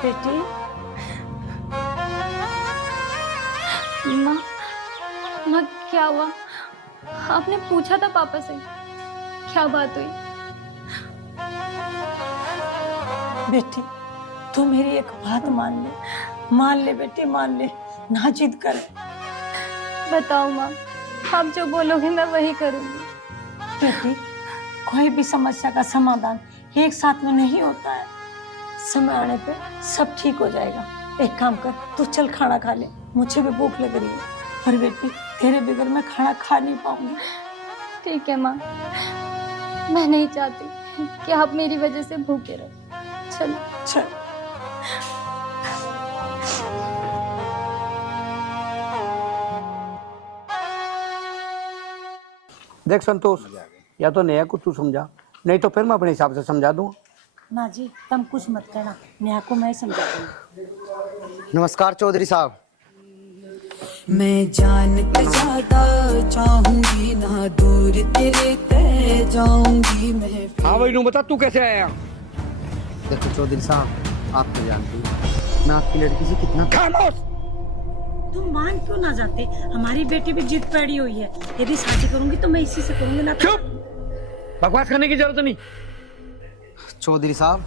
बेटी, माँ क्या हुआ? आपने पूछा था पापा से, क्या बात हुई? बेटी तू मेरी एक बात मान ले बेटी, मान ले, ना जिद कर। बताओ माँ, आप जो बोलोगे मैं वही करूंगी। बेटी, कोई भी समस्या का समाधान एक साथ में नहीं होता है। समय आने पे सब ठीक हो जाएगा। एक काम कर, तू चल खाना खा ले, मुझे भी भूख लग रही है। पर बेटी, तेरे बगैर मैं खाना खा नहीं पाऊंगी। ठीक है माँ, मैं नहीं चाहती कि आप मेरी वजह से भूखे रहो। चलो चल। देख संतोष, या तो नया कुछ तू समझा, नहीं तो फिर मैं अपने हिसाब से समझा दूंगा। ना जी, तुम कुछ मत कहना, नेहा को मैं समझा दूंगी। नमस्कार चौधरी साहब। मैं जान के ज्यादा चाहूंगी ना, दूर तेरे ते जाऊंगी मैं। हाँ भाई नू बता, तू कैसे आया? देखो चौधरी साहब, आप तो जानते हैं मैं आपकी लड़की से कितना। खामोश! तुम मान क्यों ना जाते? हमारी बेटी भी जिद पड़ी हुई है। यदि शादी करूंगी तो मैं इसी से करूंगी ना। चुप! बकवास करने की जरूरत नहीं। चौधरी साहब,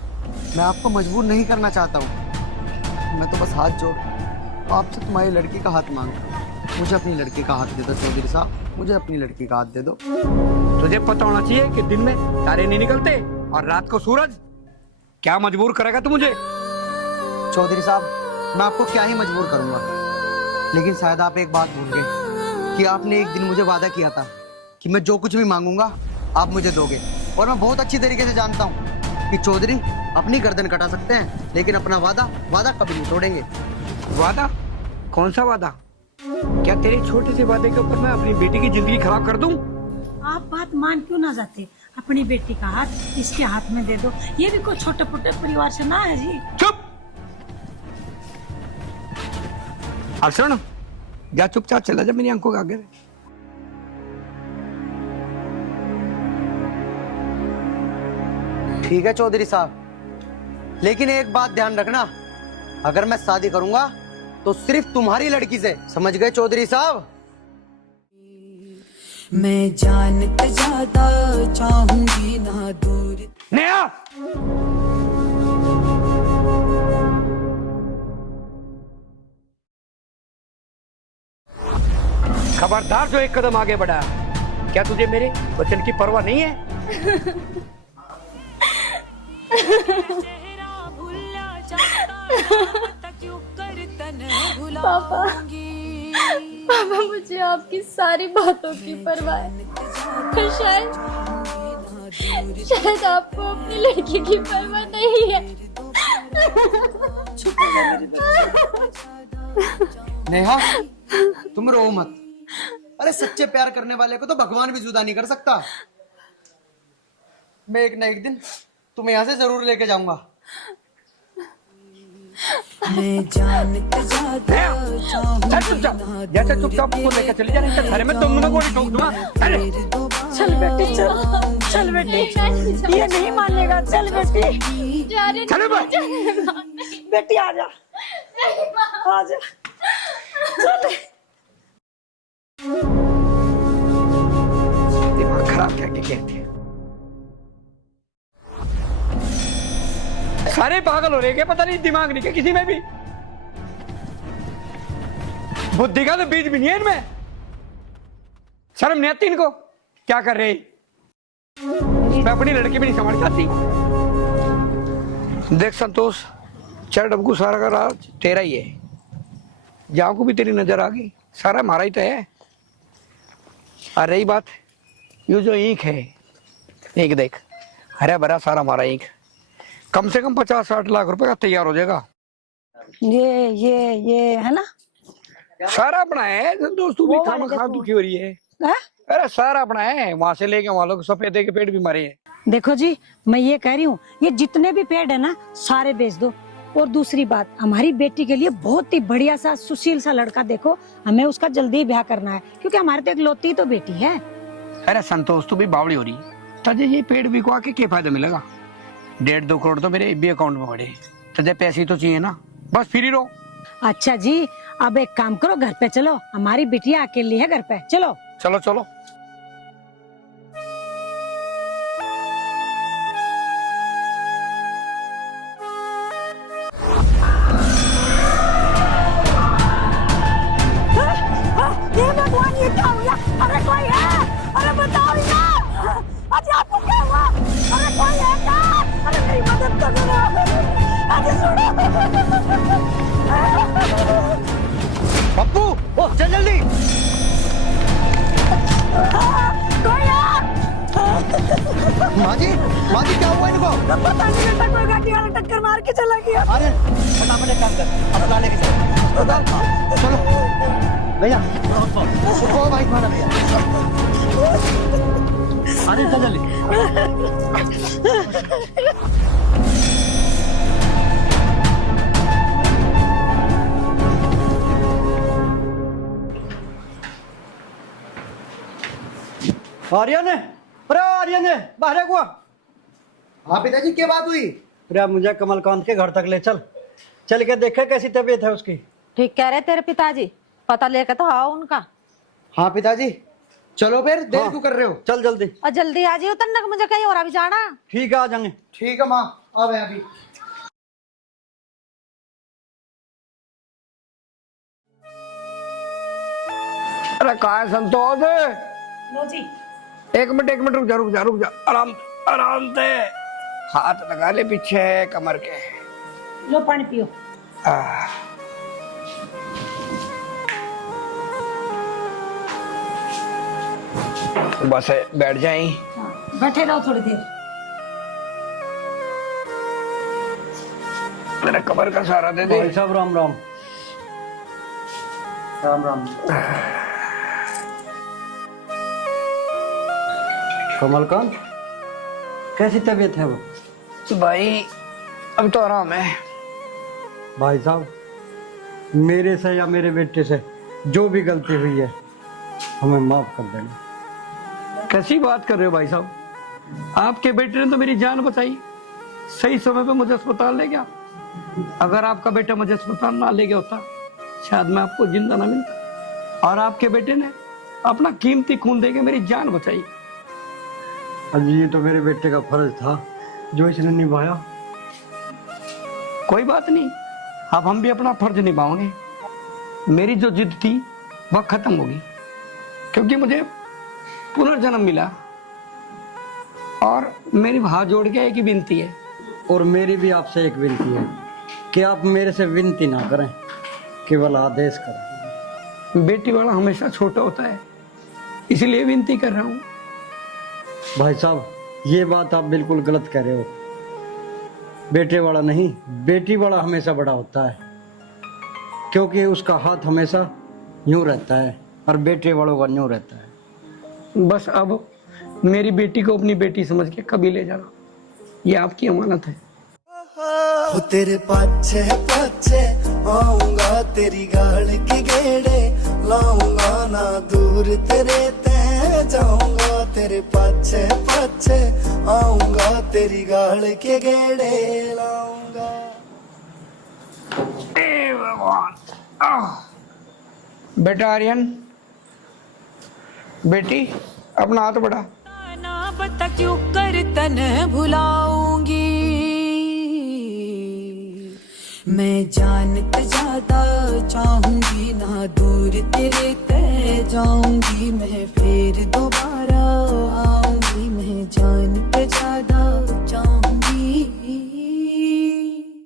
मैं आपको मजबूर नहीं करना चाहता हूँ। मैं तो बस हाथ जोड़ आपसे तुम्हारी लड़की का हाथ मांगता हूँ। मुझे अपनी लड़की का हाथ दे दो चौधरी साहब, मुझे अपनी लड़की का हाथ दे दो। तुझे पता होना चाहिए कि दिन में तारे नहीं निकलते और रात को सूरज। क्या मजबूर करेगा तू मुझे? चौधरी साहब, मैं आपको क्या ही मजबूर करूंगा, लेकिन शायद आप एक बात भूल गए कि आपने एक दिन मुझे वादा किया था कि मैं जो कुछ भी मांगूंगा आप मुझे दोगे। और मैं बहुत अच्छी तरीके से जानता हूँ कि चौधरी अपनी गर्दन कटा सकते हैं, लेकिन अपना वादा कभी नहीं तोड़ेंगे। वादा? कौन सा वादा? क्या तेरे छोटे से वादे के ऊपर मैं अपनी बेटी की जिंदगी खराब कर दूं? आप बात मान क्यों ना जाते? अपनी बेटी का हाथ इसके हाथ में दे दो। ये भी कोई छोटे मोटे परिवार से ना है जी। चुप! अर्षण, जा चुपचाप चला जा मेरी आंखों के आगे। ठीक है चौधरी साहब, लेकिन एक बात ध्यान रखना, अगर मैं शादी करूंगा तो सिर्फ तुम्हारी लड़की से, समझ गए चौधरी साहब? मैं जान के ज्यादा चाहूंगी ना, दूर। नेहा! खबरदार जो एक कदम आगे बढ़ा। क्या तुझे मेरे वचन की परवाह नहीं है? पापा, मुझे आपकी सारी बातों की परवाह है। पर शायद आपको अपनी लड़की की परवाह नहीं है। नेहा, तुम रो मत। अरे सच्चे प्यार करने वाले को तो भगवान भी जुदा नहीं कर सकता। मैं एक ना एक दिन तुम्हें यहाँ से जरूर लेके जाऊंगा। मैं जान के ज्यादा जैसे चुपचाप को लेकर चली जा, नहीं तो घर में तुम लोगों को ठोक दूंगा। चल बेटी, चल बेटी, ये नहीं मानेगा। चल बेटी, चलो बेटी आजा, आजा, चल। दिमाग खराब करके कहती है। सारे पागल हो रहे हैं, पता नहीं दिमाग नहीं क्या किसी में भी, बुद्धि का तो बीज भी नहीं है इनमें, शर्म नहीं आती इनको। क्या कर रहे हैं? मैं अपनी लड़की भी नहीं समझ पाती। देख संतोष, चल डबकू सारा का राज तेरा ही है, जहाँ को भी तेरी नजर आ गई सारा हमारा ही तो है। और रही बात ये जो ईंख है, ईंख देख हरा भरा सारा हमारा ईंख, कम से कम 50-60 लाख रुपए का तैयार हो जाएगा। ये है ना, सारा अपना है संतोष, तू भी खाना खा दुखी हो रही है। अरे सारा अपना है, वहां से लेके वहां लोग सफेदे के पेड़ भी मरे हैं। देखो जी, मैं ये कह रही हूँ, ये जितने भी पेड़ है ना सारे बेच दो। और दूसरी बात, हमारी बेटी के लिए बहुत ही बढ़िया सा सुशील सा लड़का देखो, हमें उसका जल्दी ही ब्याह करना है, क्योंकि हमारे तो एक लौती तो बेटी है। अरे संतोष, तू भी बावड़ी हो रही, तुझे ये पेड़ बिकवा के क्या फायदा मिलेगा? 1.5-2 करोड़ तो मेरे भी अकाउंट में पड़े, तुझे पैसे तो चाहिए ना, बस फ्री रहो। अच्छा जी, अब एक काम करो, घर पे चलो, हमारी बिटिया अकेली है घर पे, चलो चलो चलो। ये भगवान, ये क्या हुआ? अरे कोई है? अरे बताओ ना, आज आपको क्या हुआ? अरे कोई है क्या? अरे मेरी मदद करो, अरे सुनो। पप्पू, ओ चल जल्दी। कोई है? माँ जी क्या हुआ इनको? पता नहीं बेटा, कोई गाड़ी वाला टक्कर मार के चला गया। अरे फटाफट एक काम कर, अस्पताल लेके चलो। चलो भैया, ओ भाई खाना भैया, अरे चल जल्दी। आर्यन, अरे आर्यन बाहर हुआ। हाँ पिताजी, क्या बात हुई? अरे मुझे कमलकांत के घर तक ले चल, चल के देखे कैसी तबीयत है उसकी। ठीक कह रहे तेरे पिताजी, पता लेके तो आओ उनका। हाँ पिताजी, चलो फिर, देर क्यों कर रहे हो? चल जल्दी। और जल्दी आ जाइए, तन्नक मुझे कहीं और अभी जाना। ठीक है, आ जाएंगे। ठीक है माँ, आ गए अभी। अरे कहाँ है संतोष? लो जी। एक मिनट रुक जा, आराम से हाथ लगा ले पीछे कमर के। लो पानी पियो। बस बैठ जाए, बैठे रहो थोड़ी देर। मेरा कमर का सहारा दे दे। भाई साहब राम राम। राम राम। कमलकांत, कैसी तबीयत है वो? भाई अब तो आराम है। भाई साहब, मेरे से या मेरे बेटे से जो भी गलती हुई है हमें माफ कर देना। कैसी बात कर रहे हो भाई साहब? आपके बेटे ने तो मेरी जान बचाई, सही समय पे मुझे अस्पताल ले गया। अगर आपका बेटा मुझे अस्पताल ना ले गया होता, शायद मैं आपको जिंदा ना मिलता। और आपके बेटे ने अपना कीमती खून देके मेरी जान बचाई। अजी, ये तो मेरे बेटे का फर्ज था जो इसने निभाया। कोई बात नहीं, अब हम भी अपना फर्ज निभाएंगे। मेरी जो जिद थी वह खत्म होगी, क्योंकि मुझे पुनर्जन्म मिला। और मेरी हाथ जोड़ के एक ही विनती है। और मेरी भी आपसे एक विनती है कि आप मेरे से विनती ना करें, केवल आदेश करें। बेटी वाला हमेशा छोटा होता है, इसलिए विनती कर रहा हूँ। भाई साहब, ये बात आप बिल्कुल गलत कह रहे हो। बेटे वाला नहीं, बेटी वाला हमेशा बड़ा होता है, क्योंकि उसका हाथ हमेशा यूं रहता है और बेटे वालों का यूं रहता है। बस अब मेरी बेटी को अपनी बेटी समझ के कभी ले जाना, ये आपकी अमानत है। हो तेरे पाछे पाछे आऊंगा, तेरी गाल के गेड़े लाऊंगा ना, दूर तेरे ते जाऊंगा, तेरे पाछे पाछे आऊंगा, तेरी गाल के गेड़े लाऊंगा। बेटा आर्यन, बेटी अपना हाथ बढ़ा। ना बता क्यों कर तन भुलाऊंगी, मैं जानते ज्यादा चाहूंगी ना दूर तेरे ते जाऊंगी मैं फिर दोबारा आऊंगी मैं जानते ज्यादा